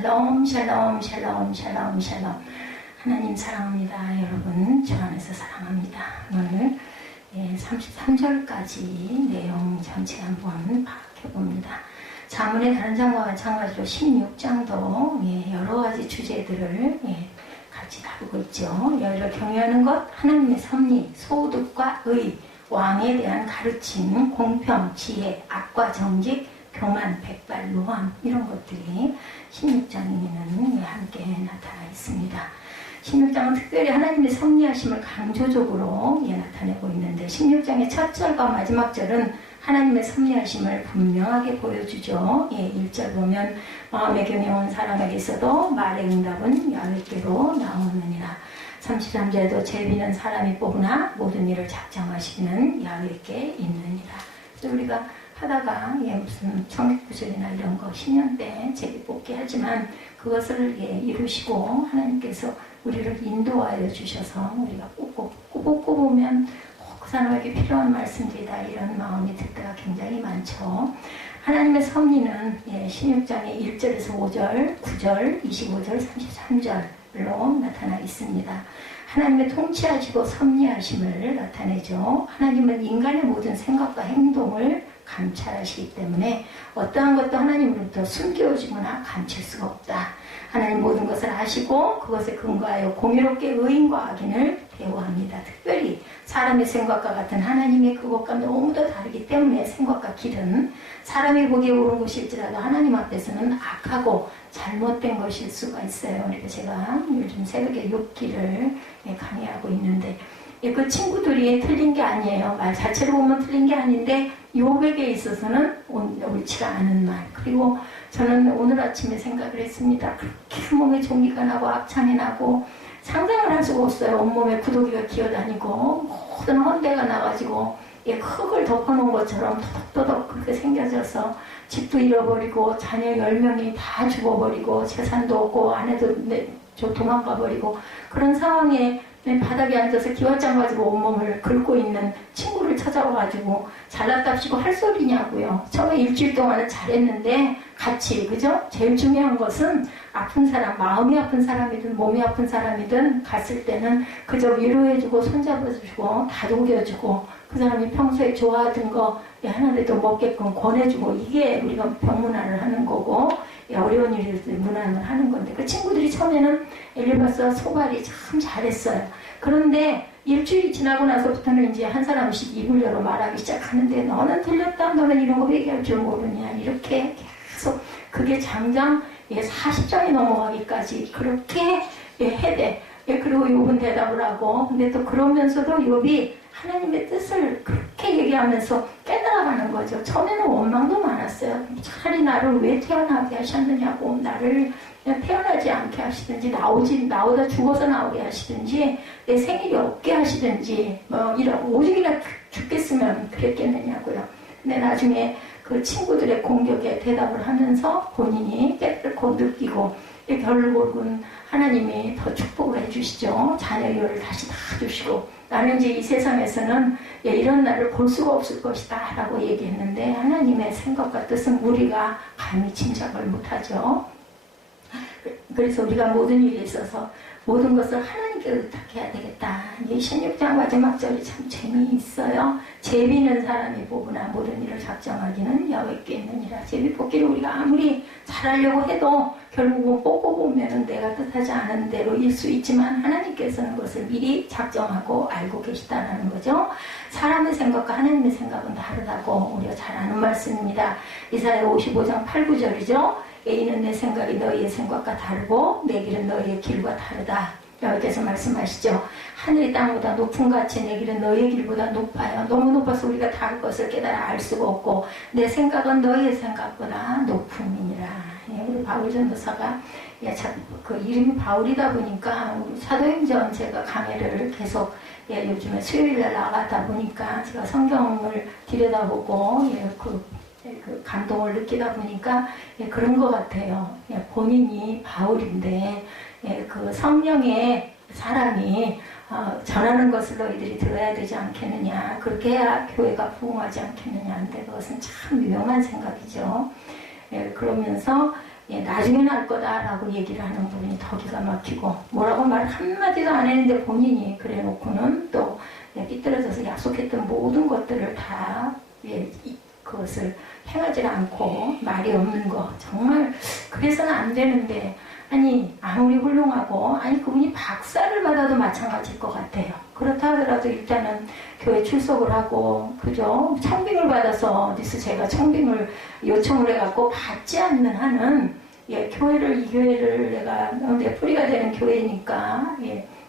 샬롬 샬롬 샬롬 샬롬 샬롬. 하나님 사랑합니다. 여러분 주 안에서 사랑합니다. 오늘 33절까지 내용 전체 한번 파악해봅니다. 자문의 다른 장과 마찬가지로 16장도 여러 가지 주제들을 같이 다루고 있죠. 여기를 경외하는 것, 하나님의 섭리, 소득과 의, 왕에 대한 가르침, 공평, 지혜, 악과 정직, 교만, 백발, 노함 이런 것들이 16장에는 함께 나타나 있습니다. 16장은 특별히 하나님의 섭리하심을 강조적으로 나타내고 있는데 16장의 첫 절과 마지막 절은 하나님의 섭리하심을 분명하게 보여주죠. 1절 보면 마음에 경외한 사람에게 있어도 말의 응답은 야훼께로 나오느니라. 33절에도 죄비는 사람이 뽑으나 모든 일을 작정하시는 야훼께 있느니라. 그래서 우리가 하다가 무슨 청기구절이나 이런 거 10년 때 제비 뽑기 하지만 그것을 이루시고 하나님께서 우리를 인도하여 주셔서 우리가 꼽고 보면 그 사람에게 필요한 말씀들이다 이런 마음이 들 때가 굉장히 많죠. 하나님의 섭리는 16장의 1절에서 5절, 9절, 25절, 33절로 나타나 있습니다. 하나님의 통치하시고 섭리하심을 나타내죠. 하나님은 인간의 모든 생각과 행동을 감찰하시기 때문에 어떠한 것도 하나님으로부터 숨겨지거나 감출 수가 없다. 하나님 모든 것을 아시고 그것에 근거하여 공의롭게 의인과 악인을 대우합니다. 특별히 사람의 생각과 같은 하나님의 그것과 너무도 다르기 때문에 생각과 길은 사람이 보기에 옳은 것일지라도 하나님 앞에서는 악하고 잘못된 것일 수가 있어요. 그러니까 제가 요즘 새벽에 욥기를 강의하고 있는데 그 친구들이 틀린 게 아니에요. 말 자체로 보면 틀린 게 아닌데 욥에게 있어서는 옳지가 않은 말. 그리고 저는 오늘 아침에 생각을 했습니다. 그렇게 몸에 종기가 나고 악창이 나고 상상을 할 수가 없어요. 온몸에 구더기가 기어다니고 모든 헌대가 나가지고 흙을 덮어놓은 것처럼 토덕토덕 그렇게 생겨져서 집도 잃어버리고 자녀 10명이 다 죽어버리고 재산도 없고 아내도 도망가버리고 그런 상황에 바닥에 앉아서 기왓장 가지고 온몸을 긁고 있는 친구를 찾아와가지고 잘났답시고 할 소리냐고요. 처음에 일주일 동안은 잘했는데 같이 그죠? 제일 중요한 것은 아픈 사람, 마음이 아픈 사람이든 몸이 아픈 사람이든 갔을 때는 그저 위로해주고 손잡아주고 다독여주고 그 사람이 평소에 좋아하던 거 하나라도 먹게끔 권해주고 이게 우리가 병문안을 하는 거고 어려운 일일 때 문안을 하는 건데 그 친구들이 처음에는 엘리바스와 소발이 참 잘했어요. 그런데 일주일이 지나고 나서부터는 이제 한 사람씩 입을 열어 말하기 시작하는데 너는 틀렸다, 너는 이런 거 얘기할 줄 모르냐 이렇게 계속 그게 장장 40장이 넘어가기까지 그렇게 해대. 그리고 욥은 대답을 하고 근데 또 그러면서도 욥이 하나님의 뜻을 그렇게 얘기하면서 깨달아가는 거죠. 처음에는 원망도 많았어요. 차라리 나를 왜 태어나게 하셨느냐고 나를 태어나지 않게 하시든지 나오다 죽어서 나오게 하시든지 내 생일이 없게 하시든지 이런 오죽이나 죽겠으면 그랬겠느냐고요. 근데 나중에 그 친구들의 공격에 대답을 하면서 본인이 깨끗고 느끼고 결국은 하나님이 더 축복을 해주시죠. 자녀를 다시 다 주시고 나는 이제 이 세상에서는 이런 날을 볼 수가 없을 것이다 라고 얘기했는데 하나님의 생각과 뜻은 우리가 감히 짐작을 못하죠. 그래서 우리가 모든 일에 있어서 모든 것을 하나님께 의탁해야 되겠다. 이 16장 마지막 절이 참 재미있어요. 제비는 사람이 뽑으나 모든 일을 작정하기는 야훼께 있느니라. 제비 뽑기를 우리가 아무리 잘하려고 해도 결국은 뽑고 보면은 내가 뜻하지 않은 대로일 수 있지만 하나님께서는 그것을 미리 작정하고 알고 계시다라는 거죠. 사람의 생각과 하나님의 생각은 다르다고 우리가 잘 아는 말씀입니다. 이사야 55장 8, 9절이죠. 이는 내 생각이 너희의 생각과 다르고 내 길은 너희의 길과 다르다. 여기서 말씀하시죠. 하늘이 땅보다 높은 같이 내 길은 너희의 길보다 높아요. 너무 높아서 우리가 다른 것을 깨달아 알 수가 없고 내 생각은 너희의 생각보다 높음이니라. 우리 바울 전도사가 그 이름이 바울이다 보니까 사도행전 제가 강의를 계속 요즘에 수요일날 나가다 보니까 제가 성경을 들여다보고 그 감동을 느끼다 보니까 그런 것 같아요. 본인이 바울인데 그 성령의 사람이 전하는 것을 너희들이 들어야 되지 않겠느냐. 그렇게 해야 교회가 부흥하지 않겠느냐. 근데 그것은 참 위험한 생각이죠. 그러면서 나중에 날 거다라고 얘기를 하는 부분이 더 기가 막히고 뭐라고 말 한마디도 안 했는데 본인이 그래 놓고는 또 삐뚤어져서 약속했던 모든 것들을 다 그것을 행하지 않고 말이 없는 거 정말 그래서는 안 되는데 아니 아무리 훌륭하고 아니 그분이 박사를 받아도 마찬가지일 것 같아요. 그렇다 하더라도 일단은 교회 출석을 하고 그죠? 청빙을 받아서 어디서 제가 청빙을 요청을 해갖고 받지 않는 한은 교회를 이 교회를 내가 내 뿌리가 되는 교회니까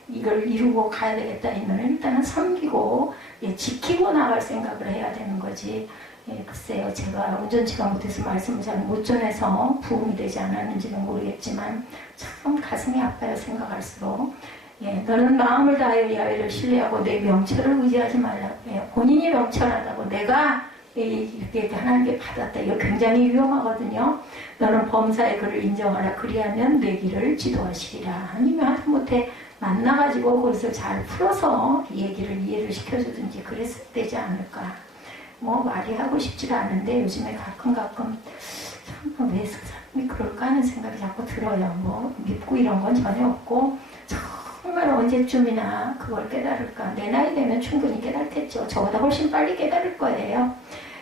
이걸 이루고 가야 되겠다 이면 일단은 섬기고 지키고 나갈 생각을 해야 되는 거지. 글쎄요, 제가 온전치가 못해서 말씀을 잘 못 전해서 부응이 되지 않았는지는 모르겠지만 참 가슴이 아파요. 생각할수록. 너는 마음을 다하여 야훼를 신뢰하고 내 명철을 의지하지 말라. 본인이 명철하다고 내가 이렇게 하나님께 받았다. 이거 굉장히 위험하거든요. 너는 범사의 그를 인정하라. 그리하면 내 길을 지도하시리라. 아니면 하다못해 만나가지고 그것을 잘 풀어서 얘기를 이해를 시켜주든지 그랬을 때지 않을까. 뭐 말이 하고 싶지가 않은데 요즘에 가끔 참 왜 사람이 그럴까 하는 생각이 자꾸 들어요. 뭐 믿고 이런 건 전혀 없고 정말 언제쯤이나 그걸 깨달을까. 내 나이 되면 충분히 깨달겠죠. 저보다 훨씬 빨리 깨달을 거예요.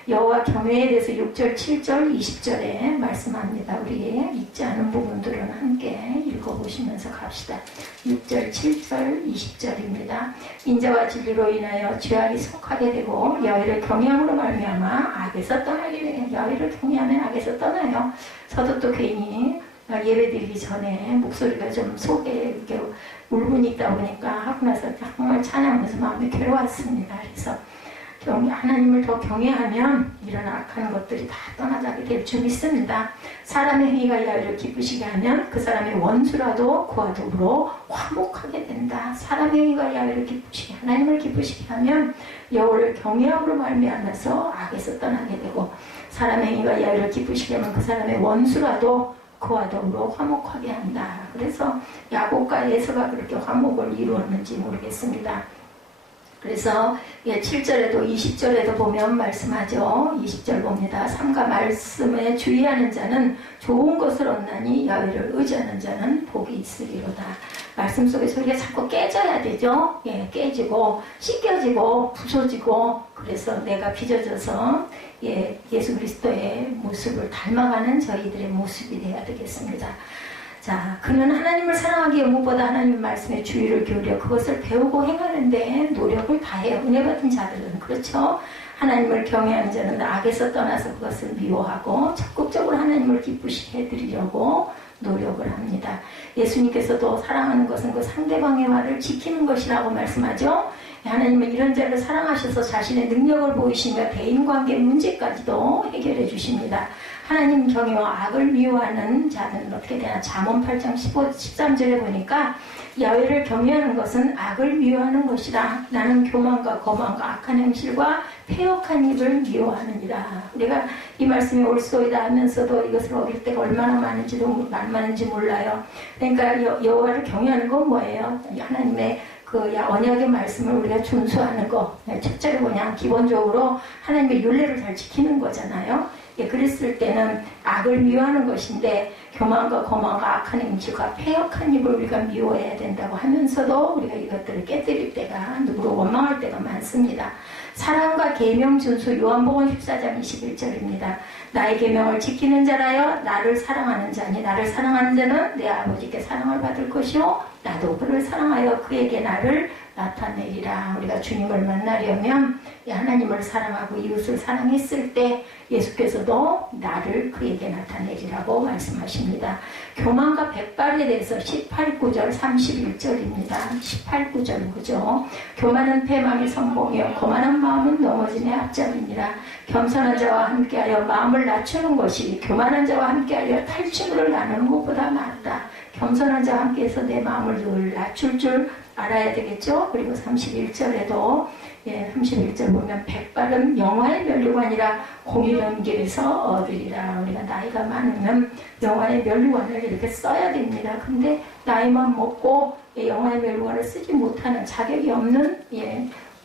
여호와 경외에 대해서 6절, 7절, 20절에 말씀합니다. 우리 읽지 않은 부분들은 함께 읽어보시면서 갑시다. 6절, 7절, 20절입니다. 인자와 진리로 인하여 죄악이 속하게 되고 야훼를 경외함으로 말미암아 악에서 떠나게 되는 야훼를 경외하면 악에서 떠나요. 저도 또 괜히 예배드리기 전에 목소리가 좀 속에 이렇게 울분이 있다 보니까 하고 나서 정말 찬양하면서 마음이 괴로웠습니다. 그래서 하나님을 더 경외하면 이런 악한 것들이 다 떠나가게 될 줄 믿습니다. 사람의 행위가 야훼를 기쁘시게 하면 그 사람의 원수라도 그와 더불어 화목하게 된다. 사람의 행위가 야훼를 기쁘시게 하나님을 기쁘시게 하면 여호와를 경외함으로 말미암아서 악에서 떠나게 되고 사람의 행위가 야훼를 기쁘시게 하면 그 사람의 원수라도 그와 더불어 화목하게 한다. 그래서 야곱과 에서가 그렇게 화목을 이루었는지 모르겠습니다. 그래서 7절에도 20절에도 보면 말씀하죠. 20절 봅니다. 삼가 말씀에 주의하는 자는 좋은 것을 얻나니 야훼를 의지하는 자는 복이 있으리로다. 말씀 속에서 우리가 자꾸 깨져야 되죠. 깨지고 씻겨지고 부서지고 그래서 내가 빚어져서 예수 그리스도의 모습을 닮아가는 저희들의 모습이 되어야 되겠습니다. 자, 그는 하나님을 사랑하기에 무엇보다 하나님 말씀에 주의를 기울여 그것을 배우고 행하는데 노력을 다해요. 은혜 받은 자들은 그렇죠. 하나님을 경외하는 자는 악에서 떠나서 그것을 미워하고 적극적으로 하나님을 기쁘시게 해드리려고 노력을 합니다. 예수님께서도 사랑하는 것은 그 상대방의 말을 지키는 것이라고 말씀하죠. 하나님은 이런 자를 사랑하셔서 자신의 능력을 보이시며 대인관계 문제까지도 해결해 주십니다. 하나님 경외와 악을 미워하는 자는 어떻게 되나. 잠언 8장 13절에 보니까 야훼를 경외하는 것은 악을 미워하는 것이라. 나는 교만과 거만과 악한 행실과 패역한 입을 미워하느니라. 우리가 이 말씀이 옳소이다 하면서도 이것을 어길 때가 얼마나 많은지 몰라요. 그러니까 여호와를 경외하는 건 뭐예요? 하나님의 그 언약의 말씀을 우리가 준수하는 거. 첫째로 그냥 기본적으로 하나님의 율례를 잘 지키는 거잖아요. 그랬을 때는 악을 미워하는 것인데 교만과 거만과 악한 행실과 패역한 입을 우리가 미워해야 된다고 하면서도 우리가 이것들을 깨뜨릴 때가 누구로 원망할 때가 많습니다. 사랑과 계명 준수. 요한복음 14장 21절입니다. 나의 계명을 지키는 자라여 나를 사랑하는 자니 나를 사랑하는 자는 내 아버지께 사랑을 받을 것이요 나도 그를 사랑하여 그에게 나를 나타내리라. 우리가 주님을 만나려면 하나님을 사랑하고 이웃을 사랑했을 때 예수께서도 나를 그에게 나타내리라고 말씀하십니다. 교만과 백발에 대해서 18구절 31절입니다. 18구절 그죠? 교만은 패망의 성공이요 거만한 마음은 넘어짐의 앞잡이니라. 겸손한 자와 함께하여 마음을 낮추는 것이 교만한 자와 함께하여 탈취물을 나누는 것보다 낫다. 겸손한 자와 함께해서 내 마음을 늘 낮출 줄 알아야 되겠죠. 그리고 31절에도 31절 보면 백발은 영화의 면류관이라 공의로운 길에서 얻으리라. 우리가 나이가 많으면 영화의 면류관을 이렇게 써야 됩니다. 근데 나이만 먹고 영화의 면류관을 쓰지 못하는 자격이 없는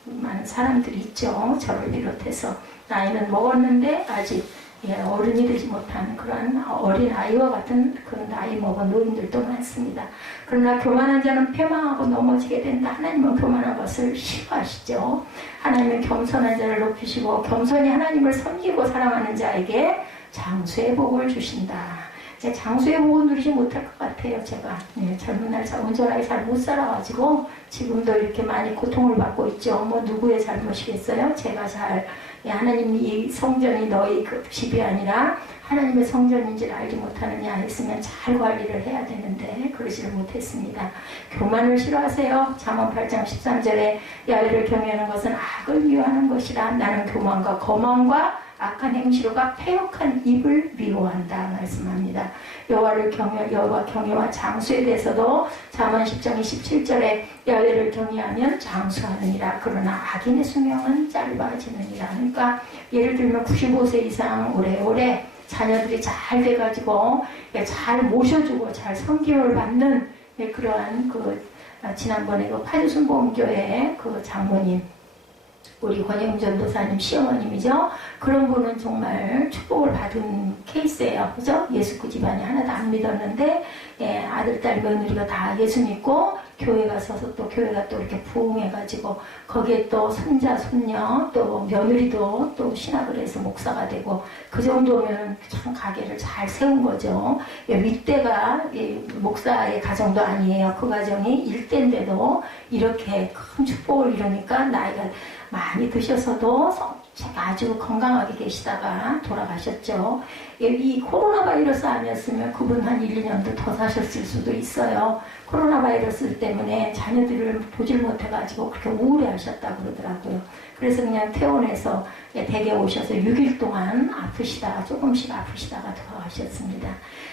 많은 사람들이 있죠. 저를 비롯해서 나이는 먹었는데 아직 어른이 되지 못한 그런 어린 아이와 같은 그런 나이 먹은 노인들도 많습니다. 그러나 교만한 자는 패망하고 넘어지게 된다. 하나님은 교만한 것을 싫어하시죠. 하나님은 겸손한 자를 높이시고 겸손히 하나님을 섬기고 사랑하는 자에게 장수의 복을 주신다. 장수의 복은 누리지 못할 것 같아요. 제가 젊은 날 온전하게 잘 못 살아가지고 지금도 이렇게 많이 고통을 받고 있죠. 뭐 누구의 잘못이겠어요? 제가 하나님이 이 성전이 너희 그 집이 아니라 하나님의 성전인지를 알지 못하느냐 했으면 잘 관리를 해야 되는데 그러지를 못했습니다. 교만을 싫어하세요. 잠언 8장 13절에 야훼를 경외하는 것은 악을 미워하는 것이라. 나는 교만과 거만과 악한 행실과 패역한 입을 미워한다 말씀합니다. 여호와 경외와 장수에 대해서도 잠언 10장 27절에 야훼를 경외하면 장수하느니라. 그러나 악인의 수명은 짧아지느니라. 그러니까 예를 들면 95세 이상 오래오래 자녀들이 잘 돼가지고 잘 모셔주고 잘 섬김을 받는 그러한 지난번에 파주순복음교회 장모님, 우리 권혜음 전도사님 시어머님이죠. 그런 분은 정말 축복을 받은 케이스예요. 그죠? 예수 그 집안이 하나도 안 믿었는데 아들, 딸, 며느리가 다 예수 믿고 교회 가서서 또 교회가 또 이렇게 부흥해가지고 거기에 또 손자, 손녀, 또 며느리도 또 신학을 해서 목사가 되고 그 정도면 참 가게를 잘 세운 거죠. 윗대가 목사의 가정도 아니에요. 그 가정이 일대인데도 이렇게 큰 축복을 이루니까 나이가 많이 드셔서도 아주 건강하게 계시다가 돌아가셨죠. 이 코로나 바이러스 아니었으면 그분 한 1, 2년도 더 사셨을 수도 있어요. 코로나 바이러스 때문에 자녀들을 보질 못해가지고 그렇게 우울해하셨다고 그러더라고요. 그래서 그냥 퇴원해서 댁에 오셔서 6일 동안 아프시다가 조금씩 아프시다가 돌아가셨습니다.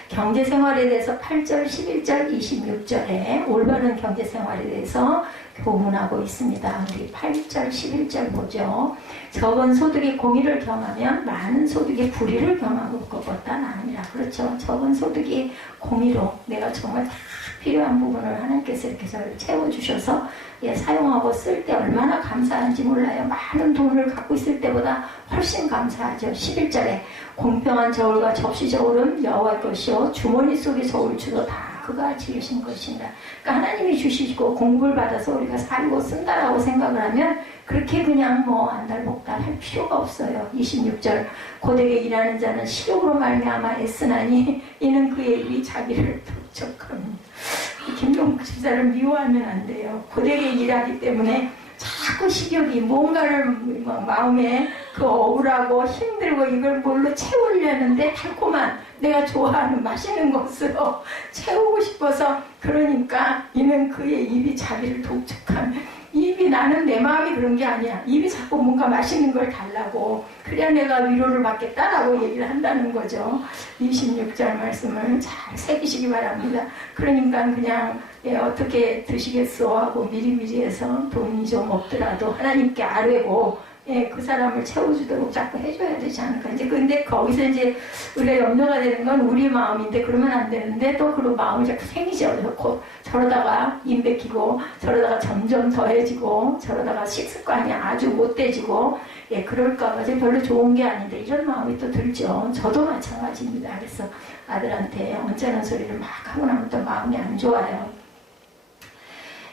경제생활에 대해서 8절, 11절, 26절에 올바른 경제생활에 대해서 교문하고 있습니다. 우리 8절, 11절 보죠. 적은 소득이 공의를 경하면 많은 소득이 불의를 경하고 것보다 나으니라. 그렇죠. 적은 소득이 공의로 내가 정말 다 필요한 부분을 하나님께서 이렇게 저를 채워주셔서 사용하고 쓸 때 얼마나 감사한지 몰라요. 많은 돈을 갖고 있을 때보다 훨씬 감사하죠. 11절에 공평한 저울과 접시 저울은 여호와의 것이요 주머니 속의 저울추도 다 그가 지으신 것이다. 그러니까 하나님이 주시고 공급을 받아서 우리가 살고 쓴다라고 생각을 하면 그렇게 그냥 안달복달 할 필요가 없어요. 26절 고되게 일하는 자는 시력으로 말미암아 애쓰나니 이는 그의 입이 자기를 독촉합니다. 김종국 집사를 미워하면 안 돼요. 고되게 일하기 때문에 자꾸 식욕이 뭔가를 마음에 억울하고 힘들고 이걸 뭘로 채우려는데 달콤한 내가 좋아하는 맛있는 것으로 채우고 싶어서 그러니까 이는 그의 입이 자기를 독촉하면 입이 나는 내 마음이 그런 게 아니야. 입이 자꾸 뭔가 맛있는 걸 달라고 그래야 내가 위로를 받겠다라고 얘기를 한다는 거죠. 26절 말씀을 잘 새기시기 바랍니다. 그러니까 그냥 어떻게 드시겠어 하고 미리미리 해서 돈이 좀 없더라도 하나님께 아뢰고 그 사람을 채워주도록 자꾸 해줘야 되지 않을까. 근데 거기서 우리가 염려가 되는 건 우리 마음인데 그러면 안 되는데 또 그런 마음이 자꾸 생기죠. 저러다가 임백히고 저러다가 점점 더해지고 저러다가 식습관이 아주 못돼지고 그럴까봐 별로 좋은 게 아닌데 이런 마음이 또 들죠. 저도 마찬가지입니다. 그래서 아들한테 언짢은 소리를 막 하고 나면 또 마음이 안 좋아요.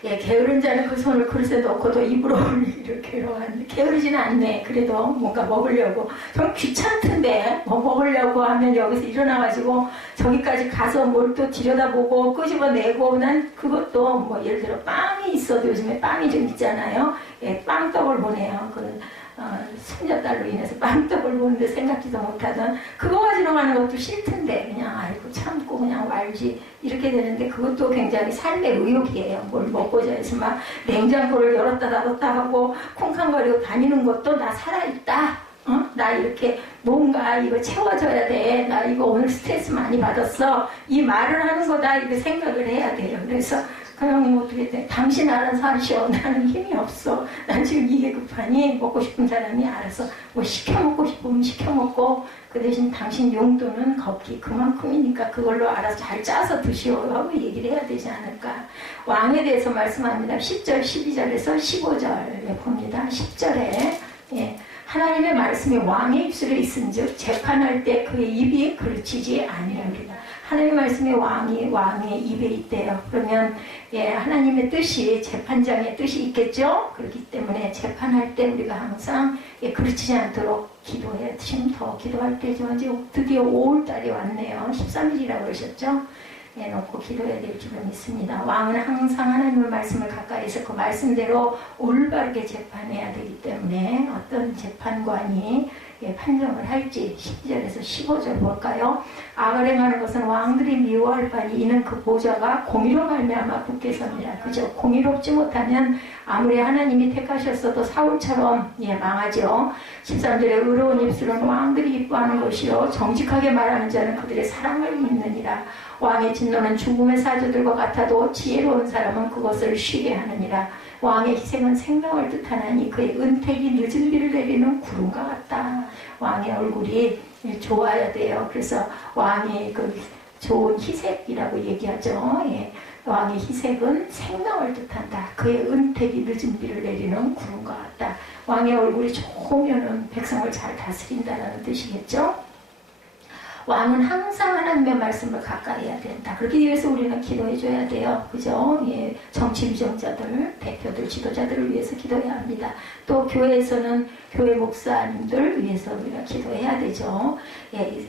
게으른 자는 그 손을 그릇에 넣고도 입으로 올리기를 괴로워하는데 게으르지는 않네. 그래도 뭔가 먹으려고 좀 귀찮던데 먹으려고 하면 여기서 일어나가지고 저기까지 가서 뭘 또 들여다보고 끄집어내고 난 그것도 예를 들어 빵이 있어도 요즘에 빵이 좀 있잖아요. 빵떡을 보내요. 손녀딸로 인해서 빵떡을 보는데 생각지도 못하던 그거 가지러 가는 것도 싫던데 그냥 아이고 참고 그냥 말지 이렇게 되는데 그것도 굉장히 삶의 의욕이에요. 뭘 먹고자 해서 막 냉장고를 열었다 닫았다 하고 쿵쾅거리고 다니는 것도 나 살아있다. 나 이렇게 뭔가 이거 채워줘야 돼. 나 이거 오늘 스트레스 많이 받았어. 이 말을 하는 거다. 이렇게 생각을 해야 돼요. 그래서 그냥 어떻게 돼? 당신 알아서 하시오. 나는 힘이 없어. 난 지금 이게 급하니 먹고 싶은 사람이 알아서 시켜 먹고 싶으면 시켜 먹고 그 대신 당신 용돈은 걷기 그만큼이니까 그걸로 알아서 잘 짜서 드시오 하고 얘기를 해야 되지 않을까. 왕에 대해서 말씀합니다. 10절 12절에서 15절에 봅니다. 10절에 하나님의 말씀이 왕의 입술에 있은즉 재판할 때 그의 입이 그르치지 아니하리라. 하나님의 말씀이 왕의 입에 있대요. 그러면 하나님의 뜻이 재판장의 뜻이 있겠죠. 그렇기 때문에 재판할 때 우리가 항상 그르치지 않도록 기도해. 지금 더 기도할 때죠. 이제 드디어 5월달이 왔네요. 13일이라고 그러셨죠. 놓고 기도해야 될 줄은 믿습니다. 왕은 항상 하나님의 말씀을 가까이서 그 말씀대로 올바르게 재판해야 되기 때문에 어떤 재판관이 판정을 할지 12절에서 15절 볼까요? 악을 행하는 것은 왕들이 미워할 바니 이는 그 보좌가 공의로 말미암아 굳게 섭니다. 그죠? 공의롭지 못하면 아무리 하나님이 택하셨어도 사울처럼 망하죠. 13절에 의로운 입술은 왕들이 이뻐하는 것이요 정직하게 말하는 자는 그들의 사랑을 입느니라. 왕의 진노는 죽음의 사조들과 같아도 지혜로운 사람은 그것을 쉬게 하느니라. 왕의 희생은 생명을 뜻하나니 그의 은택이 늦은 비를 내리는 구름과 같다. 왕의 얼굴이 좋아야 돼요. 그래서 왕의 그 좋은 희색이라고 얘기하죠. 왕의 희색은 생명을 뜻한다. 그의 은택이 늦은 비를 내리는 구름과 같다. 왕의 얼굴이 좋으면 백성을 잘 다스린다는 뜻이겠죠. 왕은 항상 하나님의 말씀을 가까이 해야 된다. 그렇기 위해서 우리는 기도해줘야 돼요. 그죠? 정치 위정자들, 대표들, 지도자들을 위해서 기도해야 합니다. 또 교회에서는 교회 목사님들 위해서 우리가 기도해야 되죠.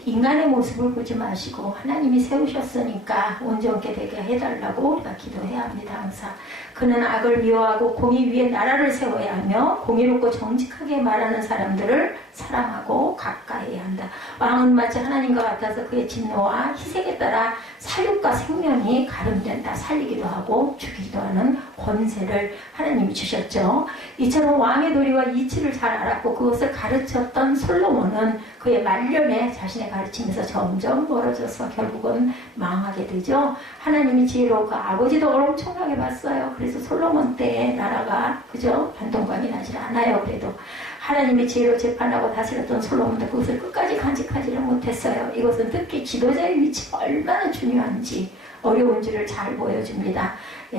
인간의 모습을 보지 마시고 하나님이 세우셨으니까 온전케 되게 해달라고 우리가 기도해야 합니다. 항상. 그는 악을 미워하고 공의 위에 나라를 세워야 하며 공의롭고 정직하게 말하는 사람들을 사랑하고 가까이 해야 한다. 왕은 마치 하나님과 같아서 그의 진노와 희생에 따라 살육과 생명이 가름된다. 살리기도 하고 죽이기도 하는 권세를 하나님이 주셨죠. 이처럼 왕의 도리와 이치를 잘 알았고 그것을 가르쳤던 솔로몬은 그의 말년에 자신의 가르침에서 점점 멀어져서 결국은 망하게 되죠. 하나님이 지혜로운 그 아버지도 엄청나게 봤어요. 그래서 솔로몬 때의 나라가 그죠? 변동감이 나질 않아요. 그래도 하나님의 지혜로 재판하고 다스렸던 솔로몬도 그것을 끝까지 간직하지를 못했어요. 이것은 특히 지도자의 위치가 얼마나 중요한지 어려운지를 잘 보여줍니다.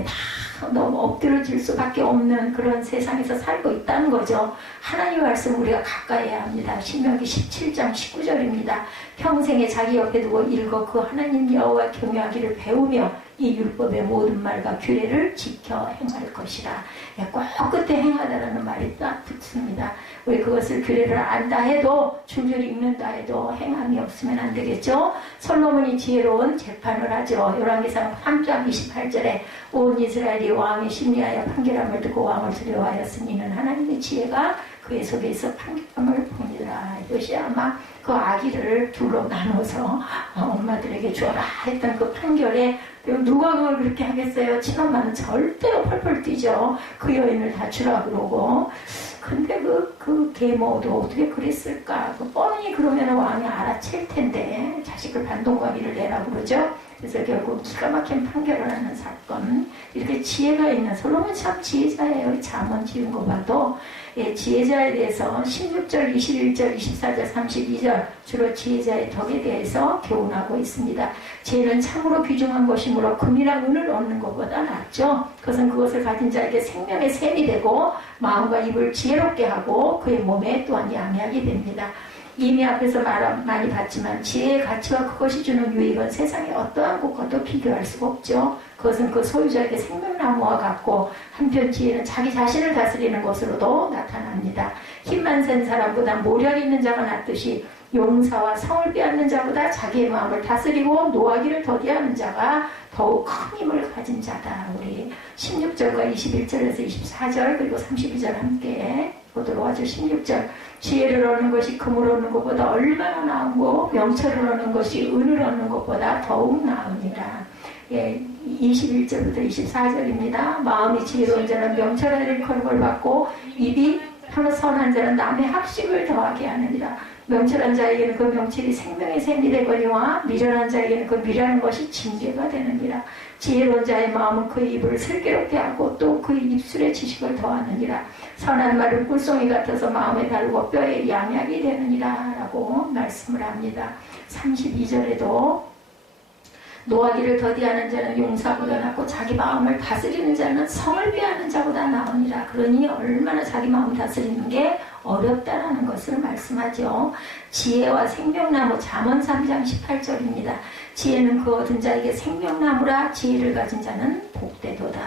다 너무 엎드려질 수밖에 없는 그런 세상에서 살고 있다는 거죠. 하나님의 말씀 우리가 가까이 해야 합니다. 신명기 17장 19절입니다. 평생에 자기 옆에 두고 읽어 그 하나님 여호와 경외하기를 배우며 이 율법의 모든 말과 규례를 지켜 행할 것이라. 꼭 끝에 행하다라는 말이 딱 붙습니다. 우리 그것을 규례를 안다 해도 줄줄이 읽는다 해도 행함이 없으면 안 되겠죠. 솔로몬이 지혜로운 재판을 하죠. 열왕기상 3장 28절에 온 이스라엘이 왕의 심리하여 판결함을 듣고 왕을 두려워하였으니 이는 하나님의 지혜가 그의 속에서 판결함을 보니라. 이것이 아마 그 아기를 둘로 나눠서 엄마들에게 주어라 했던 그 판결에 누가 그걸 그렇게 하겠어요? 친엄마는 절대로 펄펄 뛰죠. 그 여인을 다 주라 그러고. 근데 그 계모도 어떻게 그랬을까? 뻔히 그러면 왕이 알아챌 텐데 자식을 반동거리를 내라고 그러죠. 그래서 결국 기가 막힌 판결을 하는 사건. 이렇게 지혜가 있는 솔로몬 참 지혜자예요. 잠언 지은 거 봐도 지혜자에 대해서 16절, 21절, 24절, 32절 주로 지혜자의 덕에 대해서 교훈하고 있습니다. 지혜는 참으로 귀중한 것이므로 금이랑 은을 얻는 것보다 낫죠. 그것은 그것을 가진 자에게 생명의 샘이 되고 마음과 입을 지혜롭게 하고 그의 몸에 또한 양해하게 됩니다. 이미 앞에서 말 많이 봤지만 지혜의 가치와 그것이 주는 유익은 세상의 어떠한 것과도 비교할 수가 없죠. 그것은 그 소유자에게 생명나무와 같고 한편 지혜는 자기 자신을 다스리는 것으로도 나타납니다. 힘만 센 사람보다 모략 있는 자가 낫듯이 용사와 성을 빼앗는 자보다 자기의 마음을 다스리고 노하기를 더디하는 자가 더욱 큰 힘을 가진 자다. 우리 16절과 21절에서 24절 그리고 32절 함께 보도록 하죠. 16절 지혜를 얻는 것이 금을 얻는 것보다 얼마나 나은고 명철을 얻는 것이 은을 얻는 것보다 더욱 나으니라. 21절부터 24절입니다. 마음이 지혜로운 자는 명철을 일컫는 걸 받고 입이 선한 자는 남의 학식을 더하게 하느니라. 명철한 자에게는 그 명철이 생명의 샘이 되거니와 미련한 자에게는 그 미련한 것이 징계가 되느니라. 지혜로운 자의 마음은 그의 입을 슬기롭게 하고 또 그의 입술에 지식을 더하느니라. 선한 말은 꿀송이 같아서 마음에 다루고 뼈에 양약이 되느니라 라고 말씀을 합니다. 32절에도 노하기를 더디하는 자는 용사보다 낫고 자기 마음을 다스리는 자는 성을 빼앗는 자보다 나으니라. 그러니 얼마나 자기 마음 다스리는 게 어렵다라는 것을 말씀하죠. 지혜와 생명나무 잠언 3장 18절입니다. 지혜는 그 얻은 자에게 생명나무라 지혜를 가진 자는 복되도다.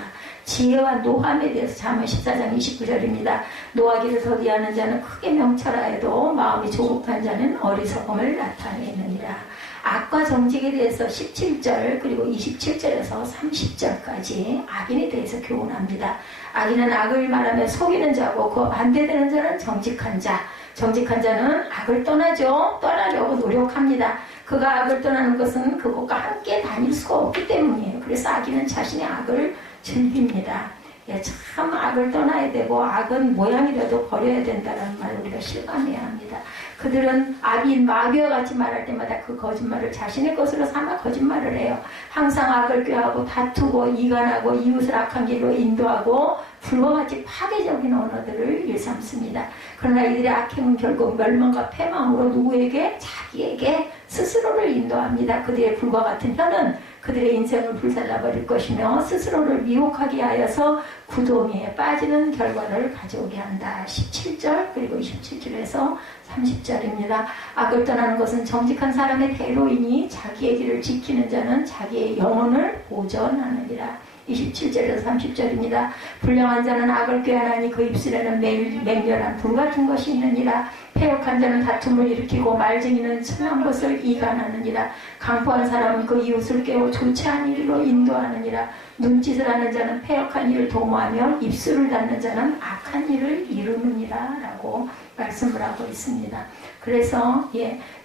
지혜와 노함에 대해서 잠언 14장 29절입니다. 노하기를 더디하는 자는 크게 명철하여도 마음이 조급한 자는 어리석음을 나타내느니라. 악과 정직에 대해서 17절 그리고 27절에서 30절까지 악인에 대해서 교훈합니다. 악인은 악을 말하며 속이는 자고 그 반대되는 자는 정직한 자. 정직한 자는 악을 떠나죠. 떠나려고 노력합니다. 그가 악을 떠나는 것은 그것과 함께 다닐 수가 없기 때문이에요. 그래서 악인은 자신의 악을 즐깁니다. 예, 참 악을 떠나야 되고 악은 모양이라도 버려야 된다는 말 우리가 실감해야 합니다. 그들은 악인 마귀와 같이 말할 때마다 그 거짓말을 자신의 것으로 삼아 거짓말을 해요. 항상 악을 꾀하고 다투고 이간하고 이웃을 악한 길로 인도하고 불과 같이 파괴적인 언어들을 일삼습니다. 그러나 이들의 악행은 결국 멸망과 패망으로 누구에게? 자기에게 스스로를 인도합니다. 그들의 불과 같은 혀는 그들의 인생을 불살라버릴 것이며 스스로를 미혹하게 하여서 구덩이에 빠지는 결과를 가져오게 한다. 17절 그리고 27절에서 30절입니다. 악을 떠나는 것은 정직한 사람의 대로이니 자기의 길을 지키는 자는 자기의 영혼을 보전하느니라. 27절에서 30절입니다. 불량한 자는 악을 꾀하나니 그 입술에는 매일 맹렬한 불같은 것이 있느니라. 패역한 자는 다툼을 일으키고 말쟁이는 선한 것을 이간하느니라. 강포한 사람은 그 이웃을 깨워 좋지 않은 일로 인도하느니라. 눈짓을 하는 자는 패역한 일을 도모하며 입술을 닫는 자는 악한 일을 이루느니라 라고 말씀을 하고 있습니다. 그래서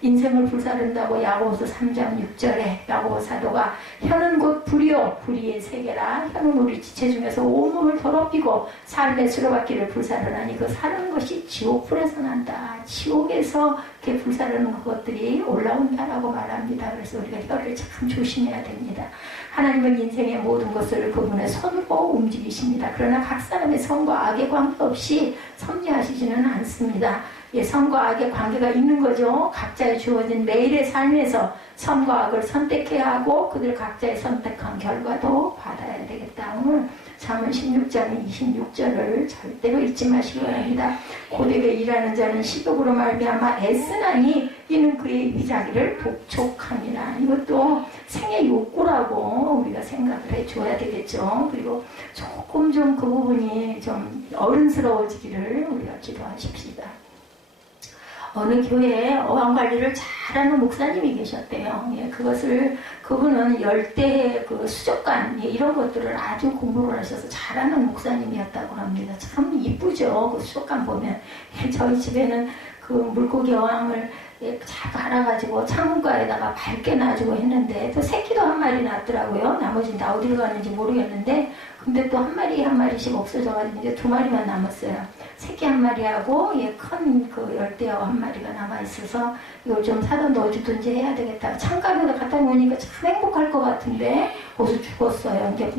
인생을 불사른다고 야고보서 3장 6절에 야고보 사도가 혀는 곧 불이요 불의의 세계라. 혀는 우리 지체 중에서 온몸을 더럽히고 삶의 수레바퀴를 불사르나니 그 사르는 것이 지옥불에서 난다. 지옥에서 이렇게 불사르는 것들이 올라온다라고 말합니다. 그래서 우리가 혀를 참 조심해야 됩니다. 하나님은 인생의 모든 것을 그분의 손으로 움직이십니다. 그러나 각 사람의 선과 악에 관계없이 섭리하시지는 않습니다. 선과 악의 관계가 있는 거죠. 각자의 주어진 매일의 삶에서 선과 악을 선택해야 하고 그들 각자의 선택한 결과도 받아야 되겠다. 오늘 잠언 16장 26절을 절대로 잊지 마시기 바랍니다. 고되게 일하는 자는 식욕으로 말미암아 애쓰나니 이는 그의 위자기를 독촉하니라. 이것도 생의 욕구라고 우리가 생각을 해줘야 되겠죠. 그리고 조금 좀 그 부분이 좀 어른스러워지기를 우리가 기도하십시다. 어느 교회에 어항관리를 잘하는 목사님이 계셨대요. 그분은 열대 그 수족관 이런 것들을 아주 공부를 하셔서 잘하는 목사님이었다고 합니다. 참 이쁘죠. 그 수족관 보면. 저희 집에는 그 물고기 어항을 잘 갈아가지고 창문가에다가 밝게 놔주고 했는데 또 새끼도 한 마리 낳았더라고요. 나머지는 다 어디로 갔는지 모르겠는데 근데 또 한 마리씩 없어져가지고 이제 2마리만 남았어요. 새끼 한 마리하고 큰 그 열대어 한 마리가 남아있어서 이걸 좀 사다 넣어주든지 해야 되겠다. 창가에다 갖다 놓으니까 참 행복할 것 같은데 거기서 죽었어요. 이게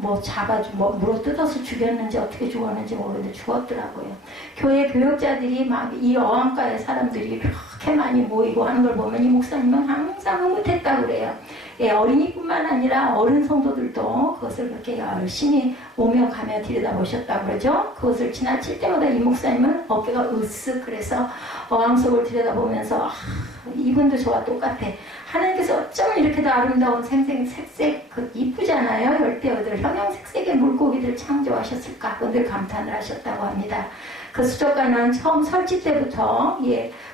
물어 뜯어서 죽였는지 어떻게 죽었는지 모르는데 죽었더라고요. 교회 교역자들이 막 이 어항가에 사람들이 그렇게 많이 모이고 하는 걸 보면 이 목사님은 항상 흐뭇했다고 그래요. 어린이뿐만 아니라 어른 성도들도 그것을 그렇게 열심히 오며 가며 들여다보셨다고 그러죠. 그것을 지나칠 때마다 이 목사님은 어깨가 으쓱 그래서 어항 속을 들여다보면서 이분도 저와 똑같아. 하나님께서 어쩜 이렇게 더 아름다운 색색 이쁘잖아요. 열대어들 형형색색의 물고기들 창조하셨을까 늘 감탄을 하셨다고 합니다. 그 수족관은 처음 설치 때부터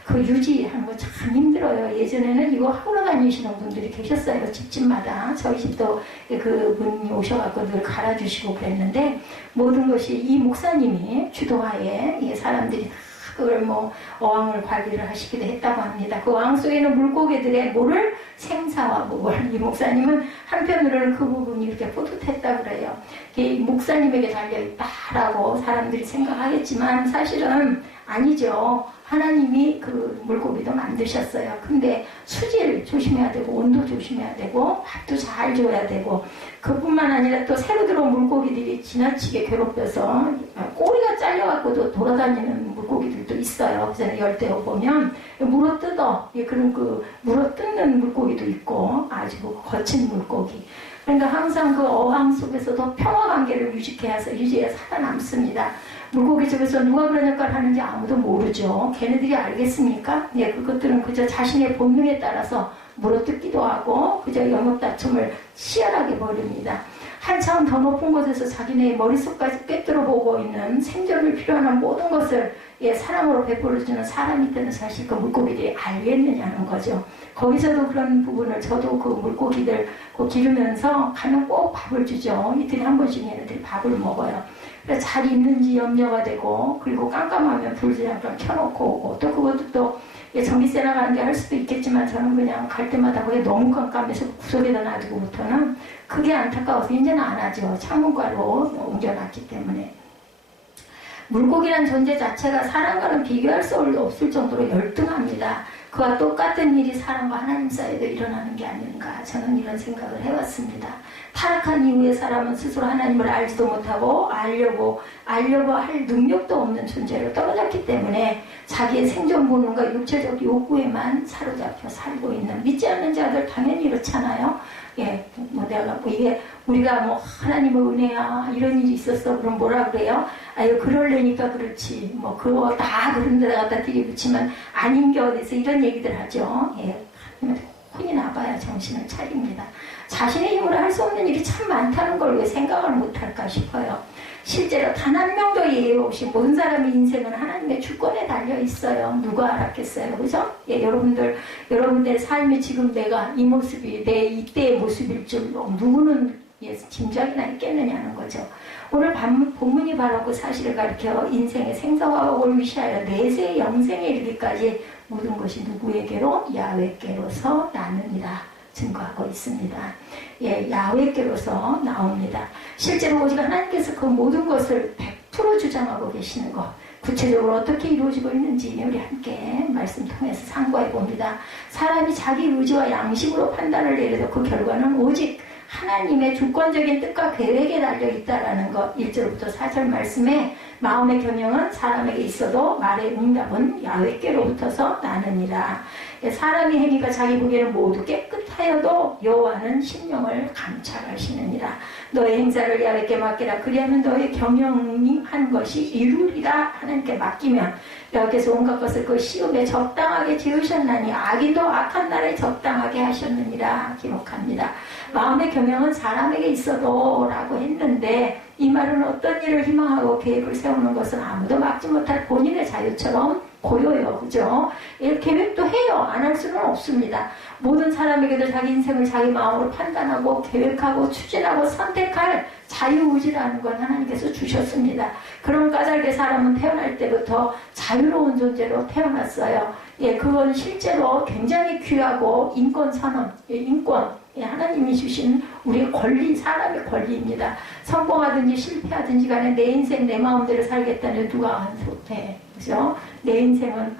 그 유지하는 거 참 힘들어요. 예전에는 이거 하러 다니시는 분들이 계셨어요. 집집마다. 저희 집도 그분이 오셔갖고 늘 갈아주시고 그랬는데 모든 것이 이 목사님이 주도하에 사람들이 그걸 어항을 관리를 하시기도 했다고 합니다. 그 어항 속에는 물고기들의 모를 생사하고 이 목사님은 한편으로는 그 부분이 이렇게 뿌듯했다고 그래요. 이게 목사님에게 달려있다라고 사람들이 생각하겠지만 사실은 아니죠. 하나님이 그 물고기도 만드셨어요. 근데 수질 조심해야 되고 온도 조심해야 되고 밥도 잘 줘야 되고 그뿐만 아니라 또 새로 들어온 물고기들이 지나치게 괴롭혀서 꼬리가 잘려갖고도 돌아다니는 물고기들도 있어요. 그전에 열대어 보면 물어뜯어. 그런 물어뜯는 물고기도 있고 아주 거친 물고기. 그러니까 항상 그 어항 속에서도 평화 관계를 유지해서 살아남습니다. 물고기 중에서 누가 그런 역할을 하는지 아무도 모르죠. 걔네들이 알겠습니까? 예, 그것들은 그저 자신의 본능에 따라서 물어뜯기도 하고 그저 영역 다툼을 치열하게 벌입니다. 한참 더 높은 곳에서 자기네 머릿속까지 꿰뚫어 보고 있는 생존을 필요한 모든 것을 사랑으로 베풀어주는 사람이 있다는 사실 그 물고기들이 알겠느냐는 거죠. 거기서도 그런 부분을 저도 그 물고기들 기르면서 가면 꼭 밥을 주죠. 이틀에 한 번씩 얘네들이 밥을 먹어요. 그래서 잘 있는지 염려가 되고 그리고 깜깜하면 불 잠깐 켜놓고 오고 또 그것도 또 전기세 나가는데 할 수도 있겠지만 저는 그냥 갈 때마다 그게 너무 깜깜해서 구석에다 놔두고부터는 그게 안타까워서 이제는 안 하죠. 창문가로 옮겨놨기 때문에. 물고기란 존재 자체가 사람과는 비교할 수 없을 정도로 열등합니다. 그와 똑같은 일이 사람과 하나님 사이에도 일어나는 게 아닌가 저는 이런 생각을 해왔습니다. 타락한 이후에 사람은 스스로 하나님을 알지도 못하고 알려고 할 능력도 없는 존재로 떨어졌기 때문에 자기의 생존 본능과 육체적 욕구에만 사로잡혀 살고 있는 믿지 않는 자들 당연히 이렇잖아요. 예, 이게 우리가 하나님의 은혜야 이런 일이 있었어 그럼 뭐라 그래요? 아유 그럴래니까 그렇지 그거 다 그런 데다 갖다 들이붙이면 아닌 게 어디서 이런 얘기들 하죠. 예, 혼이 나봐야 정신을 차립니다. 자신의 힘으로 할 수 없는 일이 참 많다는 걸 왜 생각을 못할까 싶어요. 실제로 단 한 명도 예외 없이 모든 사람의 인생은 하나님의 주권에 달려 있어요. 누가 알았겠어요, 그죠? 예, 여러분들의 삶이 지금 내가 이 모습이 내 이때의 모습일 줄 누구는 짐작이나 했겠느냐는 거죠. 오늘 본문이 바로 그 사실을 가리켜 인생의 생사화복을 위시하여 내세의 영생에 이르기까지 모든 것이 누구에게로? 야훼께로서 나느니라 증거하고 있습니다. 예, 야훼께로서 나옵니다. 실제로 오직 하나님께서 그 모든 것을 100% 주장하고 계시는 것, 구체적으로 어떻게 이루어지고 있는지 우리 함께 말씀 통해서 상고해 봅니다. 사람이 자기 의지와 양심으로 판단을 내려도 그 결과는 오직 하나님의 주권적인 뜻과 계획에 달려 있다라는 것. 1절부터 4절 말씀에 마음의 경영은 사람에게 있어도 말의 응답은 야훼께로부터서 나느니라. 사람의 행위가 자기 보기에는 모두 깨끗하여도 여호와는 심령을 감찰하시느니라. 너의 행사를 야훼께 맡기라. 그리하면 너의 경영한 것이 이루리라. 하나님께 맡기면 여호와께서 온갖 것을 그 시험에 적당하게 지으셨나니 악인도 악한 날에 적당하게 하셨느니라 기록합니다. 마음의 경영은 사람에게 있어도 라고 했는데 이 말은 어떤 일을 희망하고 계획을 세우는 것은 아무도 막지 못할 본인의 자유처럼 보여요. 그죠? 계획도 해요. 안 할 수는 없습니다. 모든 사람에게도 자기 인생을 자기 마음으로 판단하고 계획하고 추진하고 선택할 자유의지라는 건 하나님께서 주셨습니다. 그런 까닭에 사람은 태어날 때부터 자유로운 존재로 태어났어요. 예, 그건 실제로 굉장히 귀하고 인권선언, 인권, 하나님이 주신 우리의 권리, 사람의 권리입니다. 성공하든지 실패하든지 간에 내 인생 내 마음대로 살겠다는 누가 안 속해. 그죠? 내 인생은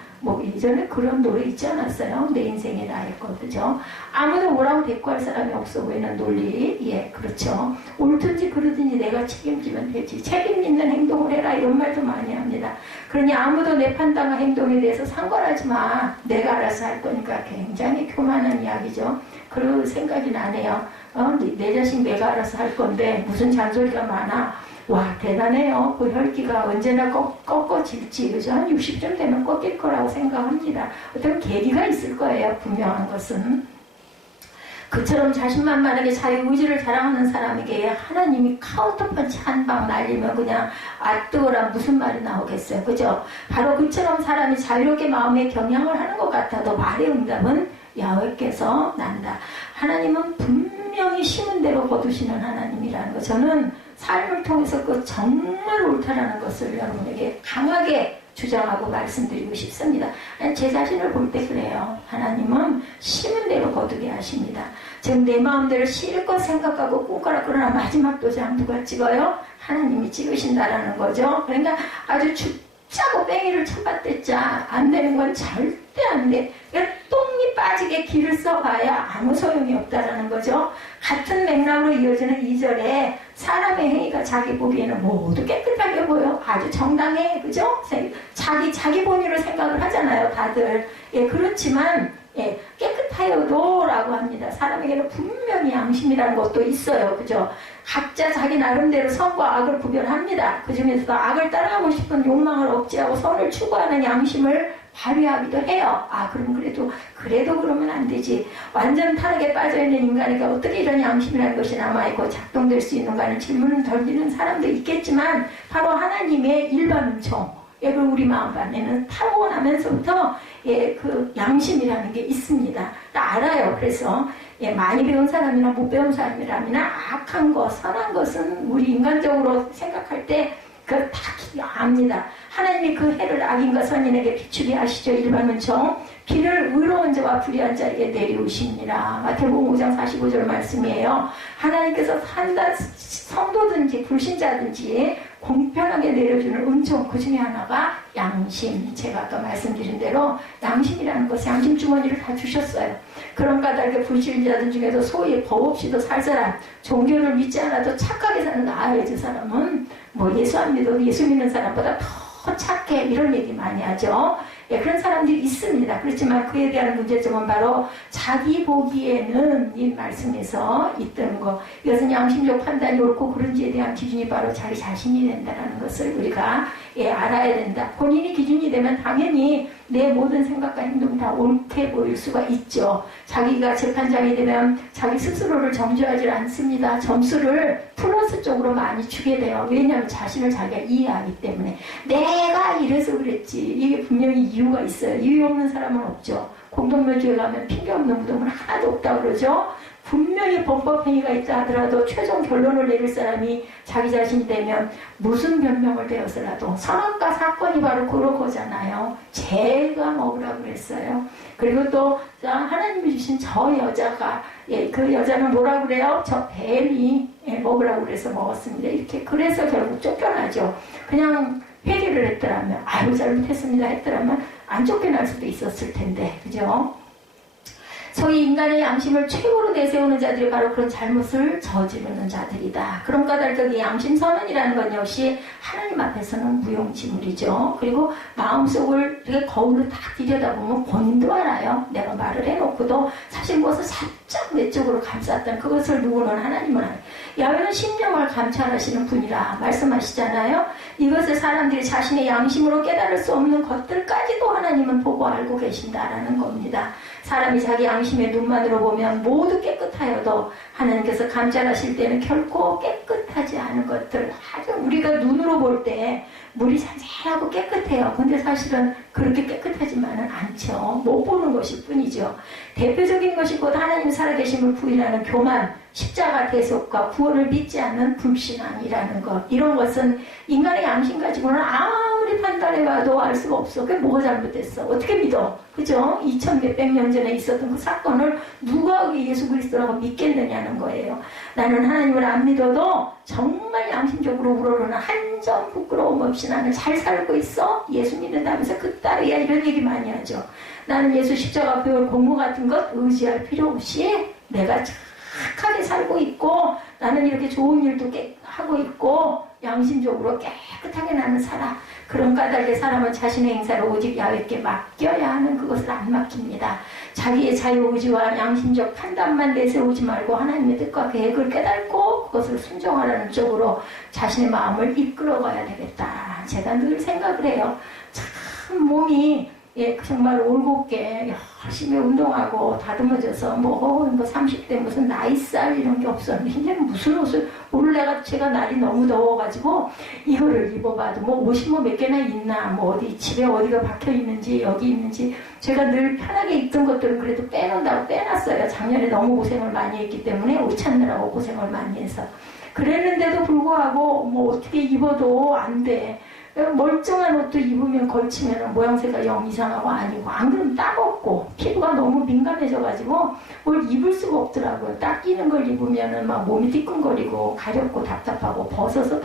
이전에 그런 노래 있지 않았어요? 내 인생이 나의 것, 그죠? 아무도 뭐라고 대꾸할 사람이 없어 보이는 논리. 예, 그렇죠. 옳든지 그러든지 내가 책임지면 되지. 책임 있는 행동을 해라. 이런 말도 많이 합니다. 그러니 아무도 내 판단과 행동에 대해서 상관하지 마. 내가 알아서 할 거니까 굉장히 교만한 이야기죠. 그런 생각이 나네요. 내 자식 내가 알아서 할 건데 무슨 잔소리가 많아. 와, 대단해요. 그 혈기가 언제나 꺾어질지, 그죠? 한 60점 되면 꺾일 거라고 생각합니다. 어떤 계기가 있을 거예요, 분명한 것은. 그처럼 자신만만하게 자유의지를 자랑하는 사람에게 하나님이 카운터펀치 한 방 날리면 그냥 뜨거라 무슨 말이 나오겠어요, 그죠? 바로 그처럼 사람이 자유롭게 마음의 경향을 하는 것 같아도 말의 응답은 야훼께서 난다. 하나님은 분명히 심은 대로 거두시는 하나님이라는 거. 저는 삶을 통해서 그 정말 옳다라는 것을 여러분에게 강하게 주장하고 말씀드리고 싶습니다. 제 자신을 볼 때 그래요. 하나님은 심은 대로 거두게 하십니다. 지금 내 마음대로 실컷 생각하고 꿈꿔라. 그러나 마지막 도장 누가 찍어요? 하나님이 찍으신다라는 거죠. 그러니까 아주 죽자고 뺑이를 쳐봤댔자 안 되는 건 절대 안 돼. 그러니까 똥이 빠지게 길을 써봐야 아무 소용이 없다라는 거죠. 같은 맥락으로 이어지는 2절에 사람의 행위가 자기 보기에는 모두 깨끗하게 보여. 아주 정당해. 그죠? 자기 본의로 생각을 하잖아요. 다들. 예, 그렇지만, 예, 깨끗한 깨끗하여도 라고 합니다. 사람에게는 분명히 양심이라는 것도 있어요. 그죠? 각자 자기 나름대로 선과 악을 구별합니다. 그 중에서도 악을 따라가고 싶은 욕망을 억제하고 선을 추구하는 양심을 발휘하기도 해요. 그럼 그래도 그러면 안 되지. 완전 타락에 빠져있는 인간에게 어떻게 이런 양심이라는 것이 남아있고 작동될 수 있는가 하는 질문을 던지는 사람도 있겠지만, 바로 하나님의 일반 은총, 우리 마음 안에는 타고나면서부터 그 양심이라는 게 있습니다. 알아요. 그래서 많이 배운 사람이나 못 배운 사람이라면 악한 것, 선한 것은 우리 인간적으로 생각할 때 다 압니다. 하나님이 그 해를 악인과 선인에게 비추게 하시죠. 일반 은총. 비를 의로운 자와 불의한 자에게 내리우십니다. 마태복음 5장 45절 말씀이에요. 하나님께서 성도든지 불신자든지 공평하게 내려주는 은총, 그 중에 하나가 양심. 제가 아까 말씀드린 대로 양심이라는 것이 양심 주머니를 다 주셨어요. 그런 까닭에 불신자들 중에도 소위 법 없이도 살 사람, 종교를 믿지 않아도 착하게 사는 저 사람은 예수 안 믿어도 예수 믿는 사람보다 더 착해, 이런 얘기 많이 하죠. 그런 사람들이 있습니다. 그렇지만 그에 대한 문제점은 바로 자기 보기에는 이 말씀에서 있던 거, 이것은 양심적 판단이 옳고 그른지에 대한 기준이 바로 자기 자신이 된다는 것을 우리가 알아야 된다. 본인이 기준이 되면 당연히 내 모든 생각과 행동이 다 옳게 보일 수가 있죠. 자기가 재판장이 되면 자기 스스로를 정죄하지 않습니다. 점수를 플러스 쪽으로 많이 주게 돼요. 왜냐하면 자신을 자기가 이해하기 때문에. 내가 이래서 그랬지, 이게 분명히 이유가 있어요. 이유 없는 사람은 없죠. 공동묘지에 가면 핑계 없는 무덤은 하나도 없다고 그러죠. 분명히 범법행위가 있다 하더라도 최종 결론을 내릴 사람이 자기 자신이 되면 무슨 변명을 배워서라도, 선악과 사건이 바로 그런 거잖아요. 죄가 먹으라고 그랬어요. 그리고 또 하나님이 주신 저 여자가, 그 여자는 뭐라고 그래요? 저 뱀이 먹으라고 그래서 먹었습니다. 이렇게. 그래서 결국 쫓겨나죠. 그냥 회개를 했더라면, 잘못했습니다 했더라면 안 쫓겨날 수도 있었을 텐데, 그죠? 소위 인간의 양심을 최고로 내세우는 자들이 바로 그런 잘못을 저지르는 자들이다. 그런 까닭에 양심 선언이라는 건 역시 하나님 앞에서는 무용지물이죠. 그리고 마음속을 이렇게 거울로 딱 들여다보면 본인도 알아요. 내가 말을 해놓고도 사실 무엇을 살짝 내쪽으로 감쌌던 그것을 누구는 하나님은 알아요. 야훼는 심령을 감찰하시는 분이라 말씀하시잖아요. 이것을 사람들이 자신의 양심으로 깨달을 수 없는 것들까지도 하나님은 보고 알고 계신다라는 겁니다. 사람이 자기 양심의 눈만으로 보면 모두 깨끗하여도 하나님께서 감찰하실 때는 결코 깨끗하지 않은 것들, 아주 우리가 눈으로 볼 때 물이 잔잔하고 깨끗해요. 근데 사실은 그렇게 깨끗하지만은 않죠. 못 보는 것일 뿐이죠. 대표적인 것이 곧 하나님 살아계심을 부인하는 교만, 십자가 대속과 구원을 믿지 않는 불신앙이라는 것. 이런 것은 인간의 양심 가지고는 아무리 판단해봐도 알 수가 없어. 그게 뭐가 잘못됐어? 어떻게 믿어? 그죠? 2000몇백 년 전에 있었던 그 사건을 누가 예수 그리스도라고 믿겠느냐는 거예요. 나는 하나님을 안 믿어도 정말 양심적으로 우러러는 한 점 부끄러움 없이 나는 잘 살고 있어. 예수 믿는다면서 그 딸이야. 이런 얘기 많이 하죠. 나는 예수 십자가 배울 공부 같은 것 의지할 필요 없이 내가 착하게 살고 있고, 나는 이렇게 좋은 일도 하고 있고, 양심적으로 깨끗하게 나는 살아. 그런 까닭에 사람은 자신의 행사를 오직 야훼께 맡겨야 하는 그것을 안 맡깁니다. 자기의 자유의지와 양심적 판단만 내세우지 말고 하나님의 뜻과 계획을 깨닫고 그것을 순종하라는 쪽으로 자신의 마음을 이끌어가야 되겠다. 제가 늘 생각을 해요. 참 몸이 정말 올곧게 열심히 운동하고 다듬어져서 30대 무슨 나이살 이런 게 없었는데, 이제 무슨 옷을, 오늘 제가 날이 너무 더워가지고 이거를 입어봐도 옷이 몇 개나 있나, 어디 집에 어디가 박혀 있는지 여기 있는지, 제가 늘 편하게 입던 것들은 그래도 빼놓는다고 빼놨어요. 작년에 너무 고생을 많이 했기 때문에 옷 찾느라고 고생을 많이 해서. 그랬는데도 불구하고 어떻게 입어도 안 돼. 멀쩡한 옷도 입으면 걸치면 모양새가 영 이상하고 아니고, 안 그러면 따갑고 피부가 너무 민감해져가지고 뭘 입을 수가 없더라고요. 딱 끼는 걸 입으면은 몸이 띠끈거리고 가렵고 답답하고 벗어서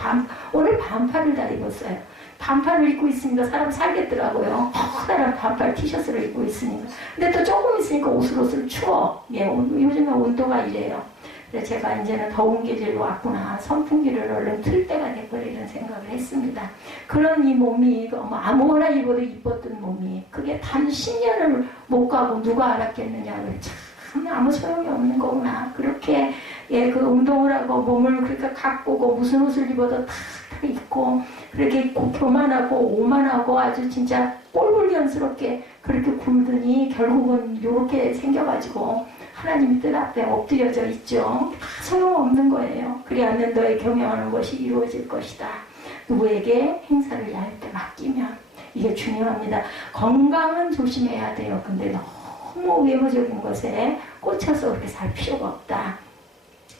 오늘 반팔을 다 입었어요. 반팔을 입고 있으니까 사람 살겠더라고요. 커다란 반팔 티셔츠를 입고 있으니까. 근데 또 조금 있으니까 옷을 추워. 요즘에 온도가 이래요. 그래서 제가 이제는 더운 계절로 왔구나. 선풍기를 얼른 틀 때가 됐구나 이런 생각을 했습니다. 그런 이 몸이 뭐 아무거나 입어도 이뻤던 몸이 그게 단 10년을 못 가고 누가 알았겠느냐. 참 아무 소용이 없는 거구나. 그렇게 예, 그 운동을 하고 몸을 그렇게 가꾸고 무슨 옷을 입어도 다 입고 그렇게 입고 교만하고 오만하고 아주 진짜 꼴불견스럽게 그렇게 굴더니 결국은 이렇게 생겨가지고 하나님 뜻 앞에 엎드려져 있죠. 다 소용없는 거예요. 그리하면 너의 경영하는 것이 이루어질 것이다. 누구에게 행사를 얇게 맡기면 이게 중요합니다. 건강은 조심해야 돼요. 근데 너무 외모적인 것에 꽂혀서 그렇게 살 필요가 없다.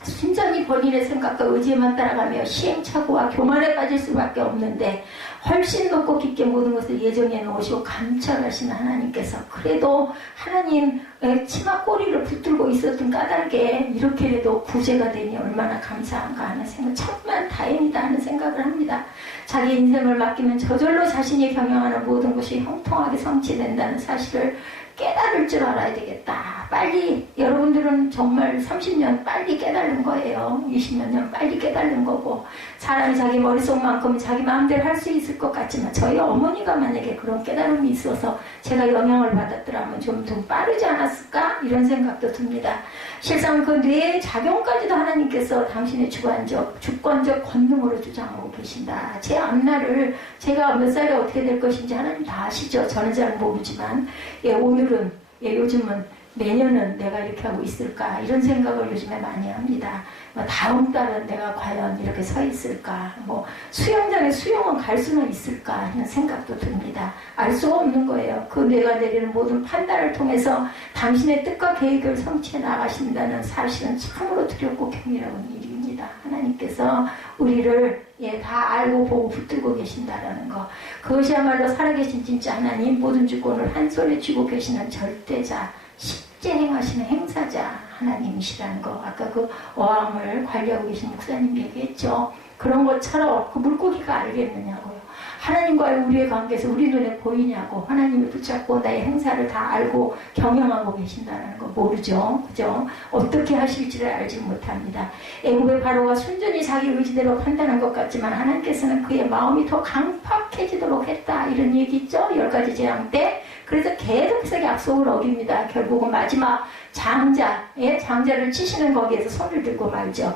순전히 본인의 생각과 의지에만 따라가며 시행착오와 교만에 빠질 수밖에 없는데 훨씬 높고 깊게 모든 것을 예정해 놓으시고 감찰하시는 하나님께서 그래도 하나님의 치마 꼬리를 붙들고 있었던 까닭에 이렇게라도 구제가 되니 얼마나 감사한가 하는 생각, 천만 다행이다 하는 생각을 합니다. 자기 인생을 맡기면 저절로 자신이 경영하는 모든 것이 형통하게 성취된다는 사실을 깨달을 줄 알아야 되겠다. 빨리 여러분들은 정말 30년 빨리 깨달은 거예요. 20몇 년 빨리 깨달은 거고 사람이 자기 머릿속만큼 자기 마음대로 할 수 있을 것 같지만 저희 어머니가 만약에 그런 깨달음이 있어서 제가 영향을 받았더라면 좀 더 빠르지 않았을까? 이런 생각도 듭니다. 실상 그 뇌의 작용까지도 하나님께서 당신의 주권적 권능으로 주장하고 계신다. 제 앞날을 제가 몇 살에 어떻게 될 것인지 하나님 다 아시죠. 저는 잘 모르지만 예, 오늘은 예, 요즘은 내년은 내가 이렇게 하고 있을까 이런 생각을 요즘에 많이 합니다. 다음 달은 내가 과연 이렇게 서 있을까, 뭐 수영장에 수영은 갈 수는 있을까 이런 생각도 듭니다. 알 수가 없는 거예요. 그 내가 내리는 모든 판단을 통해서 당신의 뜻과 계획을 성취해 나가신다는 사실은 참으로 두렵고 경이로운 일입니다. 하나님께서 우리를 예, 다 알고 보고 붙들고 계신다라는 거, 그것이야말로 살아계신 진짜 하나님, 모든 주권을 한 손에 쥐고 계시는 절대자, 실제 행하시는 행사자 하나님이시라는 거, 아까 그 어항을 관리하고 계신 목사님 얘기했죠. 그런 것처럼 그 물고기가 알겠느냐고요. 하나님과의 우리의 관계에서 우리 눈에 보이냐고. 하나님이 붙잡고 나의 행사를 다 알고 경영하고 계신다는 거 모르죠. 그죠? 어떻게 하실지를 알지 못합니다. 애굽의 바로가 순전히 자기 의지대로 판단한 것 같지만 하나님께서는 그의 마음이 더 강팍해지도록 했다. 이런 얘기 있죠? 10가지 재앙 때. 그래서 계속해서 약속을 어깁니다. 결국은 마지막 장자를 치시는 거기에서 손을 들고 말죠.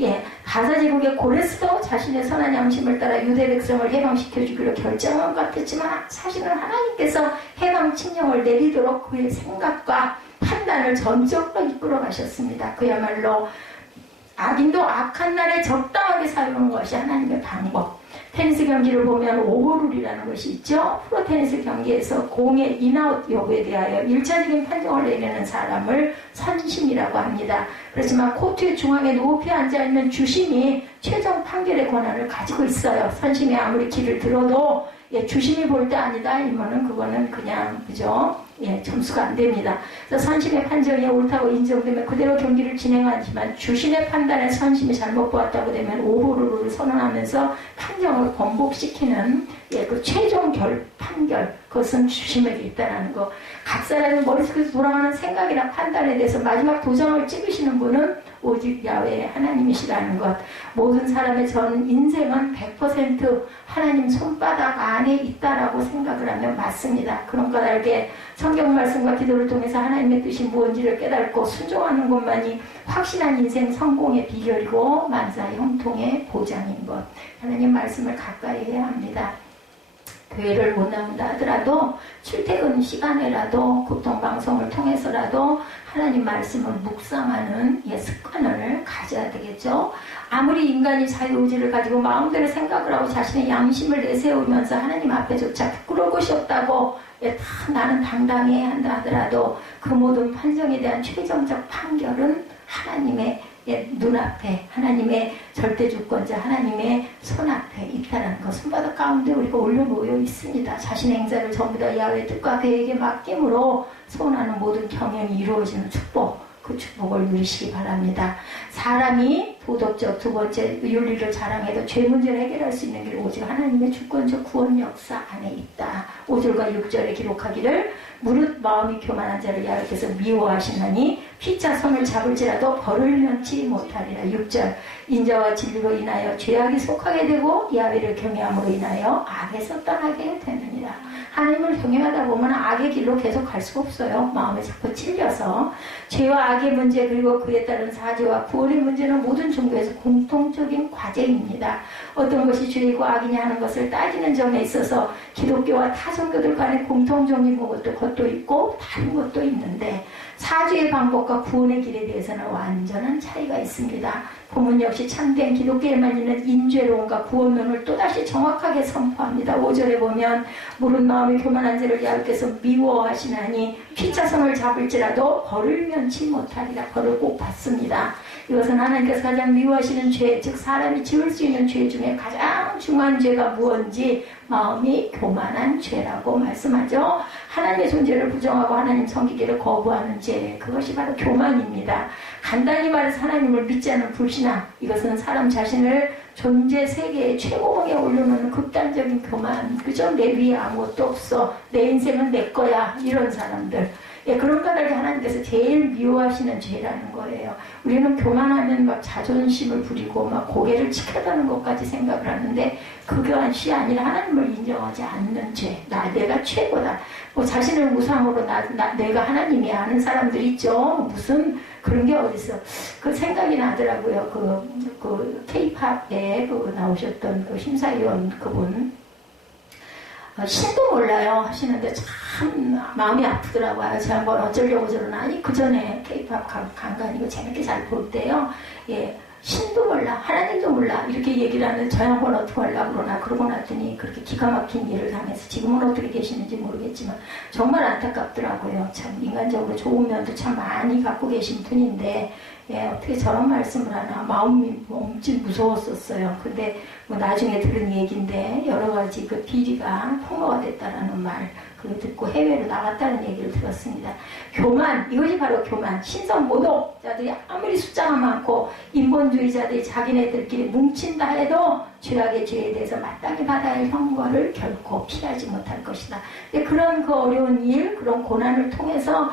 예, 가사제국의 고레스도 자신의 선한 양심을 따라 유대 백성을 해방시켜주기로 결정한 것 같았지만 사실은 하나님께서 해방 칙령을 내리도록 그의 생각과 판단을 전적으로 이끌어 가셨습니다. 그야말로 악인도 악한 날에 적당하게 사용하는 것이 하나님의 방법. 테니스 경기를 보면 오버룰이라는 것이 있죠. 프로 테니스 경기에서 공의 인아웃 여부에 대하여 1차적인 판정을 내리는 사람을 선심이라고 합니다. 그렇지만 코트의 중앙에 높이 앉아있는 주심이 최종 판결의 권한을 가지고 있어요. 선심이 아무리 길을 들어도 예, 주심이 볼 때 아니다 이면은 그거는 그냥 그죠? 예, 점수가 안 됩니다. 그래서 선심의 판정이 옳다고 인정되면 그대로 경기를 진행하지만 주심의 판단에 선심이 잘못 보았다고 되면 오버룰을 선언하면서 판정을 번복시키는 예, 그 최종 판결, 그것은 주심에게 있다는 거. 각 사람의 머릿속에서 돌아가는 생각이나 판단에 대해서 마지막 도장을 찍으시는 분은 오직 야훼의 하나님이시라는 것. 모든 사람의 전 인생은 100% 하나님 손바닥 안에 있다라고 생각을 하면 맞습니다. 그런 까닭에 성경 말씀과 기도를 통해서 하나님의 뜻이 무엇인지를 깨닫고 순종하는 것만이 확실한 인생 성공의 비결이고 만사 형통의 보장인 것. 하나님 말씀을 가까이 해야 합니다. 교회를 못 나온다 하더라도 출퇴근 시간에라도 교통방송을 통해서라도 하나님 말씀을 묵상하는 습관을 가져야 되겠죠. 아무리 인간이 자유의지를 가지고 마음대로 생각을 하고 자신의 양심을 내세우면서 하나님 앞에조차 부끄러울 것이 없다고 다 나는 당당해야 한다 하더라도 그 모든 판정에 대한 최종적 판결은 하나님의 눈앞에, 하나님의 절대주권자 하나님의 손앞에 있다는 것, 손바닥 가운데 우리가 올려놓여 있습니다. 자신의 행사를 전부 다 야훼의 뜻과 그에게 맡김으로 소원하는 모든 경영이 이루어지는 축복, 그 축복을 누리시기 바랍니다. 사람이 도덕적 두 번째 윤리를 자랑해도 죄 문제를 해결할 수 있는 길 오직 하나님의 주권적 구원 역사 안에 있다. 5절과 6절에 기록하기를 무릇 마음이 교만한 자를 야훼께서 미워하시나니 피차 손을 잡을지라도 벌을 면치 못하리라. 6절 인자와 진리로 인하여 죄악이 속하게 되고 야훼를 경외함으로 인하여 악에서 떠나게 되느니라. 하나님을 경외하다 보면 악의 길로 계속 갈 수가 없어요. 마음에 자꾸 찔려서. 죄와 악의 문제 그리고 그에 따른 사죄와 구원의 문제는 모든 종교에서 공통적인 과제입니다. 어떤 것이 죄이고 악이냐 하는 것을 따지는 점에 있어서 기독교와 타 종교들 간의 공통적인 것도 있고 다른 것도 있는데 사죄의 방법과 구원의 길에 대해서는 완전한 차이가 있습니다. 본문 역시 참된 기독교에만 있는 인죄론과 구원론을 또다시 정확하게 선포합니다. 5절에 보면 무릇 마음이 교만한 자를 야훼께서 미워하시나니 피차성을 잡을지라도 벌을 면치 못하리라. 벌을 꼭 받습니다. 이것은 하나님께서 가장 미워하시는 죄, 즉 사람이 지을 수 있는 죄 중에 가장 중요한 죄가 무엇인지 마음이 교만한 죄라고 말씀하죠. 하나님의 존재를 부정하고 하나님 섬기기를 거부하는 죄, 그것이 바로 교만입니다. 간단히 말해서 하나님을 믿지 않은 불신앙, 이것은 사람 자신을 존재 세계의 최고봉에 올려놓는 극단적인 교만, 그죠? 내 위에 아무것도 없어, 내 인생은 내 거야, 이런 사람들. 예, 그런 까닭에 하나님께서 제일 미워하시는 죄라는 거예요. 우리는 교만하면 막 자존심을 부리고 막 고개를 치켜다는 것까지 생각을 하는데 그것이 아니라 하나님을 인정하지 않는 죄. 내가 최고다. 뭐 자신을 우상으로 내가 하나님이야 하는 사람들 있죠. 무슨 그런 게 어딨어. 그 생각이 나더라고요. 그 K-팝에 나오셨던 그 심사위원 그분. 신도 몰라요 하시는데 참 마음이 아프더라고요. 제가 한번 어쩌려고 저러나. 아니 그 전에 K-팝 강간 이거 재밌게 잘 볼 때요. 예, 신도 몰라 하나님도 몰라 이렇게 얘기를 하는데 저 양반 어떻게 하려고 그러나. 그러고 났더니 그렇게 기가 막힌 일을 당해서 지금은 어떻게 계시는지 모르겠지만 정말 안타깝더라고요. 참 인간적으로 좋은 면도 참 많이 갖고 계신 분인데 예, 어떻게 저런 말씀을 하나. 마음이 엄청 무서웠었어요. 근데 뭐 나중에 들은 얘기인데 여러 가지 그 비리가 폭로가 됐다라는 말 그거 듣고 해외로 나갔다는 얘기를 들었습니다. 교만, 이것이 바로 교만. 신성 모독자들이 아무리 숫자가 많고 인본주의자들이 자기네들끼리 뭉친다 해도 죄악의 죄에 대해서 마땅히 받아야 할 형벌을 결코 피하지 못할 것이다. 그런 그 어려운 일, 그런 고난을 통해서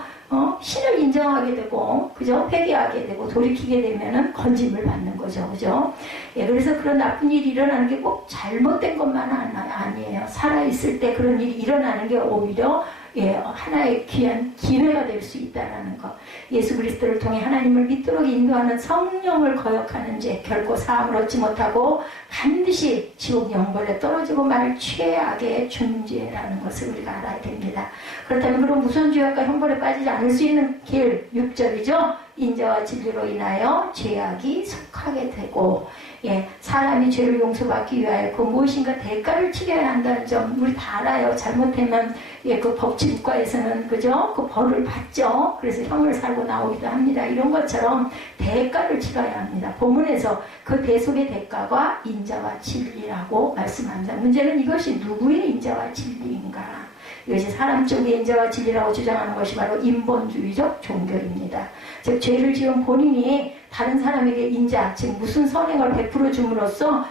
신을 인정하게 되고, 그죠? 회개하게 되고, 돌이키게 되면은 건짐을 받는 거죠. 그죠? 예, 그래서 그런 나쁜 일이 일어나는 게 꼭 잘못된 것만은 아니에요. 살아있을 때 그런 일이 일어나는 게 오히려 예, 하나의 귀한 기회가 될 수 있다라는 것. 예수 그리스도를 통해 하나님을 믿도록 인도하는 성령을 거역하는 죄, 결코 사함을 얻지 못하고 반드시 지옥 영벌에 떨어지고 말 최악의 중죄라는 것을 우리가 알아야 됩니다. 그렇다면 그런 무서운 죄악과 형벌에 빠지지 않을 수 있는 길, 6절이죠. 인자와 진리로 인하여 죄악이 속하게 되고, 예, 사람이 죄를 용서받기 위하여 그 무엇인가 대가를 치러야 한다는 점 우리 다 알아요. 잘못하면 예, 그 법치국가에서는 그죠? 그 벌을 받죠. 그래서 형을 살고 나오기도 합니다. 이런 것처럼 대가를 치러야 합니다. 본문에서 그 대속의 대가가 인자와 진리라고 말씀합니다. 문제는 이것이 누구의 인자와 진리인가? 이것이 사람 쪽의 인자와 진리라고 주장하는 것이 바로 인본주의적 종교입니다. 즉 죄를 지은 본인이 다른 사람에게 인자, 즉 무슨 선행을 베풀어 줌으로써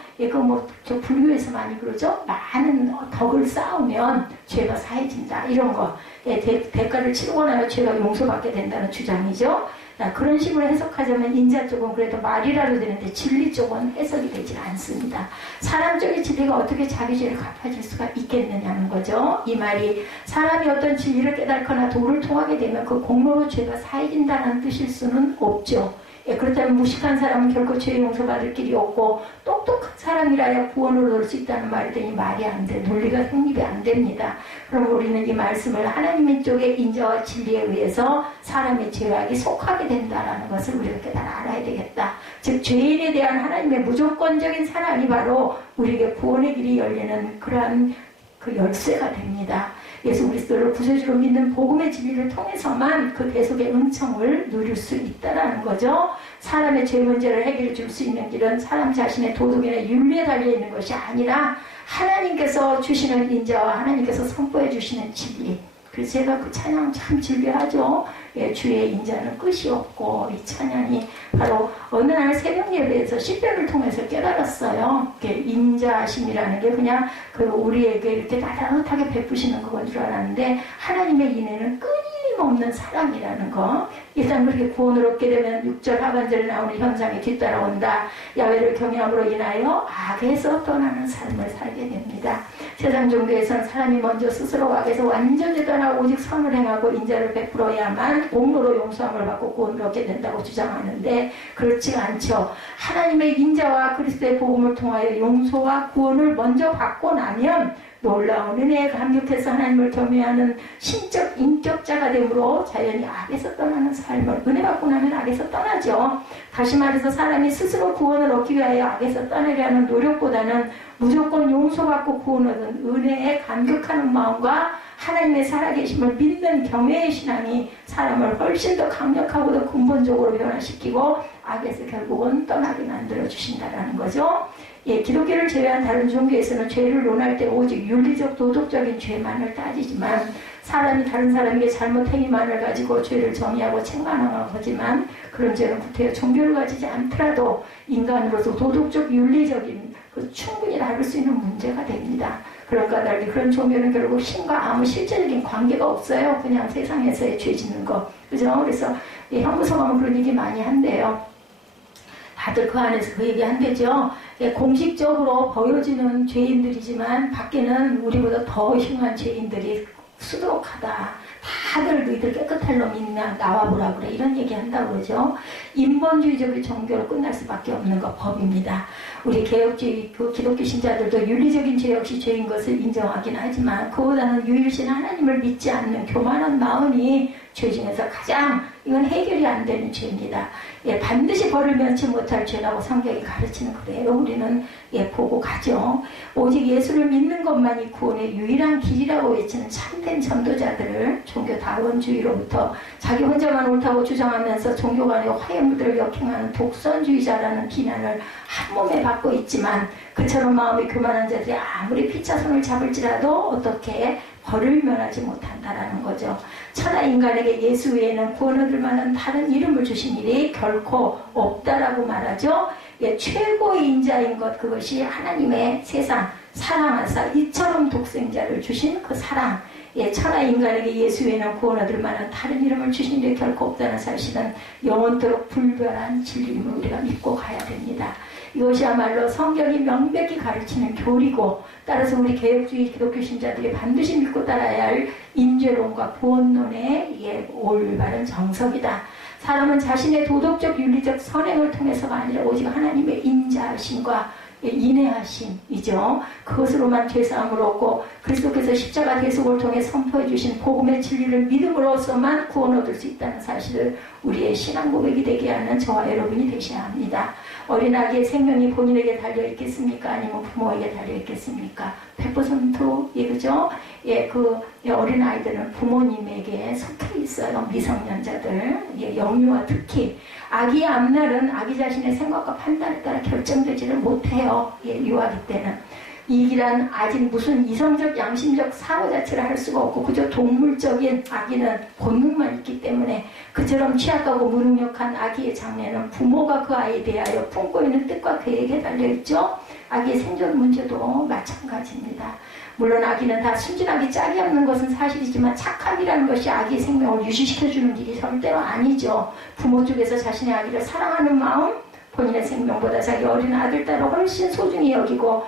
저 불교에서 많이 그러죠. 많은 덕을 쌓으면 죄가 사해진다. 이런 거. 대가를 치르고 나면 죄가 용서받게 된다는 주장이죠. 그런 식으로 해석하자면 인자 쪽은 그래도 말이라도 되는데 진리 쪽은 해석이 되질 않습니다. 사람 쪽의 진리가 어떻게 자기 죄를 갚아줄 수가 있겠느냐는 거죠. 이 말이 사람이 어떤 진리를 깨닫거나 도를 통하게 되면 그 공로로 죄가 사해진다는 뜻일 수는 없죠. 예, 그렇다면 무식한 사람은 결코 죄 용서받을 길이 없고 똑똑한 사람이라야 구원을 얻을 수 있다는 말이 되니 말이 안 돼. 논리가 성립이 안 됩니다. 그럼 우리는 이 말씀을 하나님의 쪽의 인자와 진리에 의해서 사람의 죄악이 속하게 된다라는 것을 우리가 깨달아 알아야 되겠다. 즉 죄인에 대한 하나님의 무조건적인 사랑이 바로 우리에게 구원의 길이 열리는 그러한 그 열쇠가 됩니다. 예수 그리스도를 구세주로 믿는 복음의 진리를 통해서만 그 대속의 은총을 누릴 수 있다는 거죠. 사람의 죄 문제를 해결해 줄 수 있는 길은 사람 자신의 도덕이나 윤리에 달려있는 것이 아니라 하나님께서 주시는 인자와 하나님께서 선포해 주시는 진리, 그래서 제가 그 찬양 참 즐겨하죠. 예, 주의 인자는 끝이 없고, 이 찬양이 바로 어느 날 새벽 예배에서 시편을 통해서 깨달았어요. 인자하심이라는 게 그냥 그 우리에게 이렇게 따뜻하게 베푸시는 그건 줄 알았는데, 하나님의 인애는 끊임없는 사랑이라는 거. 일단 그렇게 구원을 얻게 되면 6절 하반절에 나오는 현상이 뒤따라온다. 야훼를 경외함으로 인하여 악에서 떠나는 삶을 살게 됩니다. 세상 종교에서는 사람이 먼저 스스로 악에서 완전히 떠나고 오직 선을 행하고 인자를 베풀어야만 공로로 용서함을 받고 구원을 얻게 된다고 주장하는데, 그렇지가 않죠. 하나님의 인자와 그리스도의 복음을 통하여 용서와 구원을 먼저 받고 나면 놀라운 은혜에 감격해서 하나님을 경외하는 신적 인격자가 되므로 자연히 악에서 떠나는 삶을, 은혜 받고 나면 악에서 떠나죠. 다시 말해서 사람이 스스로 구원을 얻기 위하여 악에서 떠나려 하는 노력보다는 무조건 용서받고 구원 얻은 은혜에 감격하는 마음과 하나님의 살아계심을 믿는 경외의 신앙이 사람을 훨씬 더 강력하고 더 근본적으로 변화시키고 악에서 결국은 떠나게 만들어 주신다는 거죠. 예, 기독교를 제외한 다른 종교에서는 죄를 논할 때 오직 윤리적 도덕적인 죄만을 따지지만, 사람이 다른 사람에게 잘못 행위만을 가지고 죄를 정의하고 책망하는 거지만, 그런 죄는 구태여 종교를 가지지 않더라도 인간으로서 도덕적 윤리적인 충분히 다룰 수 있는 문제가 됩니다. 그런 까닭에 그런 종교는 결국 신과 아무 실제적인 관계가 없어요. 그냥 세상에서의 죄 짓는 거, 그죠? 그래서 형무소 가면 그런 얘기 많이 한대요. 다들 그 안에서 그 얘기 한대죠. 공식적으로 보여지는 죄인들이지만 밖에는 우리보다 더 흉한 죄인들이 수두룩하다. 다들 너희들 깨끗할 놈 있나 나와보라 그래, 이런 얘기 한다고 그러죠. 인본주의적인 종교로 끝날 수밖에 없는 거 법입니다. 우리 개혁주의 그 기독교 신자들도 윤리적인 죄 역시 죄인 것을 인정하긴 하지만, 그보다는 유일신 하나님을 믿지 않는 교만한 마음이 죄 중에서 가장, 이건 해결이 안 되는 죄입니다. 예, 반드시 벌을 면치 못할 죄라고 성경이 가르치는 그래요. 우리는 보고 가죠. 오직 예수를 믿는 것만이 구원의 유일한 길이라고 외치는 참된 전도자들을 종교다원주의로부터 자기 혼자만 옳다고 주장하면서 종교 간의 화해무들을 역행하는 독선주의자라는 비난을 한몸에 받고 있지만, 그처럼 마음이 교만한 자들이 아무리 피차손을 잡을지라도 어떻게 벌을 면하지 못한다라는 거죠. 천하 인간에게 예수 외에는 구원 얻을 만한 다른 이름을 주신 일이 결코 없다라고 말하죠. 예, 최고의 인자인 것, 그것이 하나님의 세상 사랑하사 이처럼 독생자를 주신 그 사랑. 예, 천하 인간에게 예수 외에는 구원 얻을 만한 다른 이름을 주신 일이 결코 없다는 사실은 영원토록 불변한 진리임을 우리가 믿고 가야 됩니다. 이것이야말로 성경이 명백히 가르치는 교리고, 따라서 우리 개혁주의 기독교 신자들이 반드시 믿고 따라야 할 인죄론과 구원론의 올바른 정석이다. 사람은 자신의 도덕적 윤리적 선행을 통해서가 아니라 오직 하나님의 인자하심과 인애하심이죠. 그것으로만 죄사함을 얻고 그리스도께서 십자가 대속을 통해 선포해 주신 복음의 진리를 믿음으로써만 구원 얻을 수 있다는 사실을 우리의 신앙 고백이 되게 하는 저와 여러분이 되셔야 합니다. 어린아기의 생명이 본인에게 달려있겠습니까? 아니면 부모에게 달려있겠습니까? 100% 그죠? 그 어린아이들은 부모님에게 속해 있어요. 미성년자들, 영유아 특히. 아기의 앞날은 아기 자신의 생각과 판단에 따라 결정되지를 못해요. 유아기 때는. 이기란 아직 무슨 이성적 양심적 사고 자체를 할 수가 없고 그저 동물적인 아기는 본능만 있기 때문에, 그처럼 취약하고 무능력한 아기의 장래는 부모가 그 아이에 대하여 품고 있는 뜻과 계획에 달려있죠. 아기의 생존 문제도 마찬가지입니다. 물론 아기는 다 순진하기 짝이 없는 것은 사실이지만 착함이라는 것이 아기의 생명을 유지시켜주는 일이 절대로 아니죠. 부모 쪽에서 자신의 아기를 사랑하는 마음, 본인의 생명보다 자기 어린 아들, 딸을 훨씬 소중히 여기고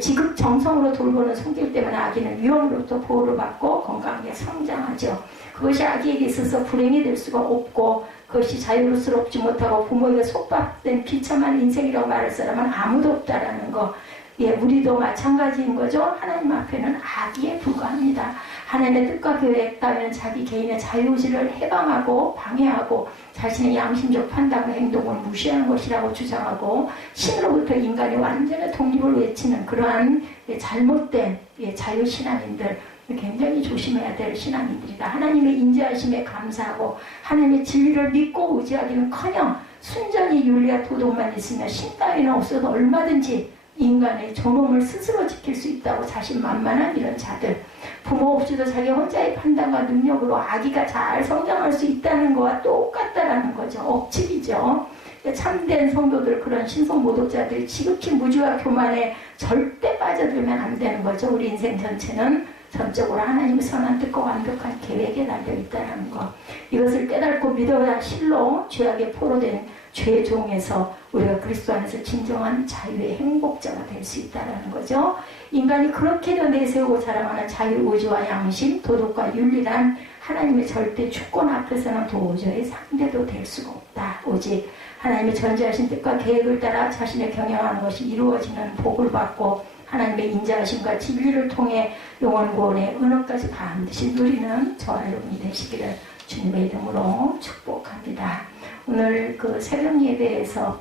지극정성으로 돌보는 손길 때문에 아기는 위험으로부터 보호를 받고 건강하게 성장하죠. 그것이 아기에게 있어서 불행이 될 수가 없고, 그것이 자유스럽지 못하고 부모에게 속박된 비참한 인생이라고 말할 사람은 아무도 없다라는 거. 우리도 마찬가지인 거죠. 하나님 앞에는 아기에 불과합니다. 하나님의 뜻과 계획 따위는 자기 개인의 자유의지를 해방하고 방해하고 자신의 양심적 판단과 행동을 무시하는 것이라고 주장하고, 신으로부터 인간이 완전한 독립을 외치는 그러한 잘못된 자유신앙인들, 굉장히 조심해야 될 신앙인들이다. 하나님의 인자하심에 감사하고 하나님의 진리를 믿고 의지하기는커녕 순전히 윤리와 도덕만 있으면 신 따위는 없어도 얼마든지 인간의 존엄을 스스로 지킬 수 있다고 자신만만한 이런 자들, 부모 없이도 자기 혼자의 판단과 능력으로 아기가 잘 성장할 수 있다는 거와 똑같다라는 거죠. 억측이죠. 참된 성도들, 그런 신성 모독자들이 지극히 무지와 교만에 절대 빠져들면 안 되는 거죠. 우리 인생 전체는 전적으로 하나님의 선한 뜻과 완벽한 계획에 달려있다는 것, 이것을 깨닫고 믿어야 실로 죄악에 포로된 죄의 종에서 우리가 그리스도 안에서 진정한 자유의 행복자가 될 수 있다는 거죠. 인간이 그렇게도 내세우고 자랑하는 자유의지와 양심, 도덕과 윤리란 하나님의 절대 주권 앞에서는 도저히 상대도 될 수가 없다. 오직 하나님의 전지하신 뜻과 계획을 따라 자신을 경영하는 것이 이루어지는 복을 받고 하나님의 인자하심과 진리를 통해 영원 구원의 은혜까지 반드시 누리는 저와 여러분이 되시기를 주님의 이름으로 축복합니다. 오늘 그 새벽 예배에서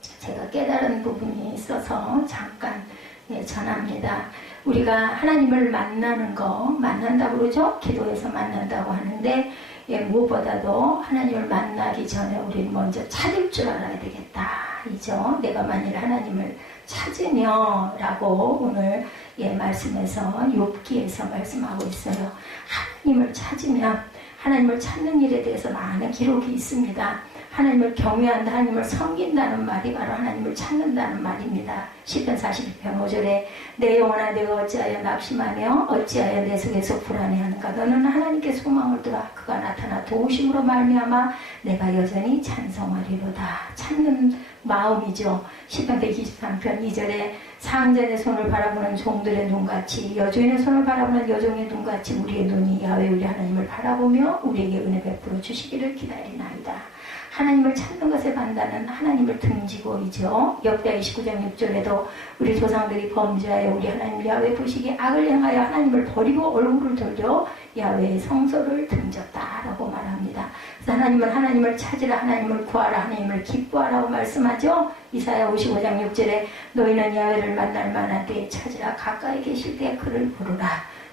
제가 깨달은 부분이 있어서 잠깐 전합니다. 우리가 하나님을 만나는 거, 만난다고 그러죠? 기도에서 만난다고 하는데, 무엇보다도 하나님을 만나기 전에 우리는 먼저 찾을 줄 알아야 되겠다. 이죠? 내가 만일 하나님을 찾으며 라고 오늘 말씀에서 욥기에서 말씀하고 있어요. 하나님을 찾으면, 하나님을 찾는 일에 대해서 많은 기록이 있습니다. 하나님을 경외한다, 하나님을 섬긴다는 말이 바로 하나님을 찾는다는 말입니다. 시편 42편 5절에 내 영혼아 내가 어찌하여 낙심하며 어찌하여 내 속에서 불안해하는가. 너는 하나님께 소망을 두라. 그가 나타나 도우심으로 말미암아 내가 여전히 찬송하리로다. 찾는 마음이죠. 시편 123편 2절에 상전의 손을 바라보는 종들의 눈같이, 여주인의 손을 바라보는 여종의 눈같이 우리의 눈이 야훼 우리 하나님을 바라보며 우리에게 은혜 베풀어 주시기를 기다리나이다. 하나님을 찾는 것의 반단은 하나님을 등지고이죠. 역대 29장 6절에도 우리 조상들이 범죄하여 우리 하나님 야훼 보시기에 악을 행하여 하나님을 버리고 얼굴을 돌려 야훼의 성소를 등졌다라고 말합니다. 그래서 하나님은 하나님을 찾으라, 하나님을 구하라, 하나님을 기뻐하라고 말씀하죠. 이사야 55장 6절에 너희는 야훼를 만날 만한 때에 찾으라, 가까이 계실 때 그를 부르라.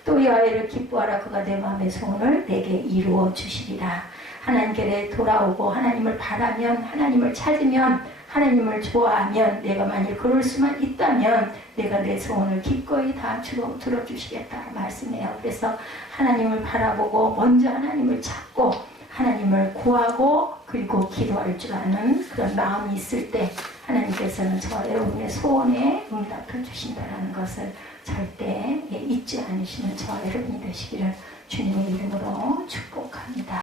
또 야훼를 기뻐하라, 그가 내 마음의 소원을 내게 이루어 주시리라. 하나님께 돌아오고 하나님을 바라면, 하나님을 찾으면, 하나님을 좋아하면, 내가 만일 그럴 수만 있다면 내가 내 소원을 기꺼이 다 들어주시겠다 말씀해요. 그래서 하나님을 바라보고 먼저 하나님을 찾고 하나님을 구하고 그리고 기도할 줄 아는 그런 마음이 있을 때 하나님께서는 저와 여러분의 소원에 응답해 주신다는 것을 절대 잊지 않으시는 저와 여러분이 되시기를 주님의 이름으로 축복합니다.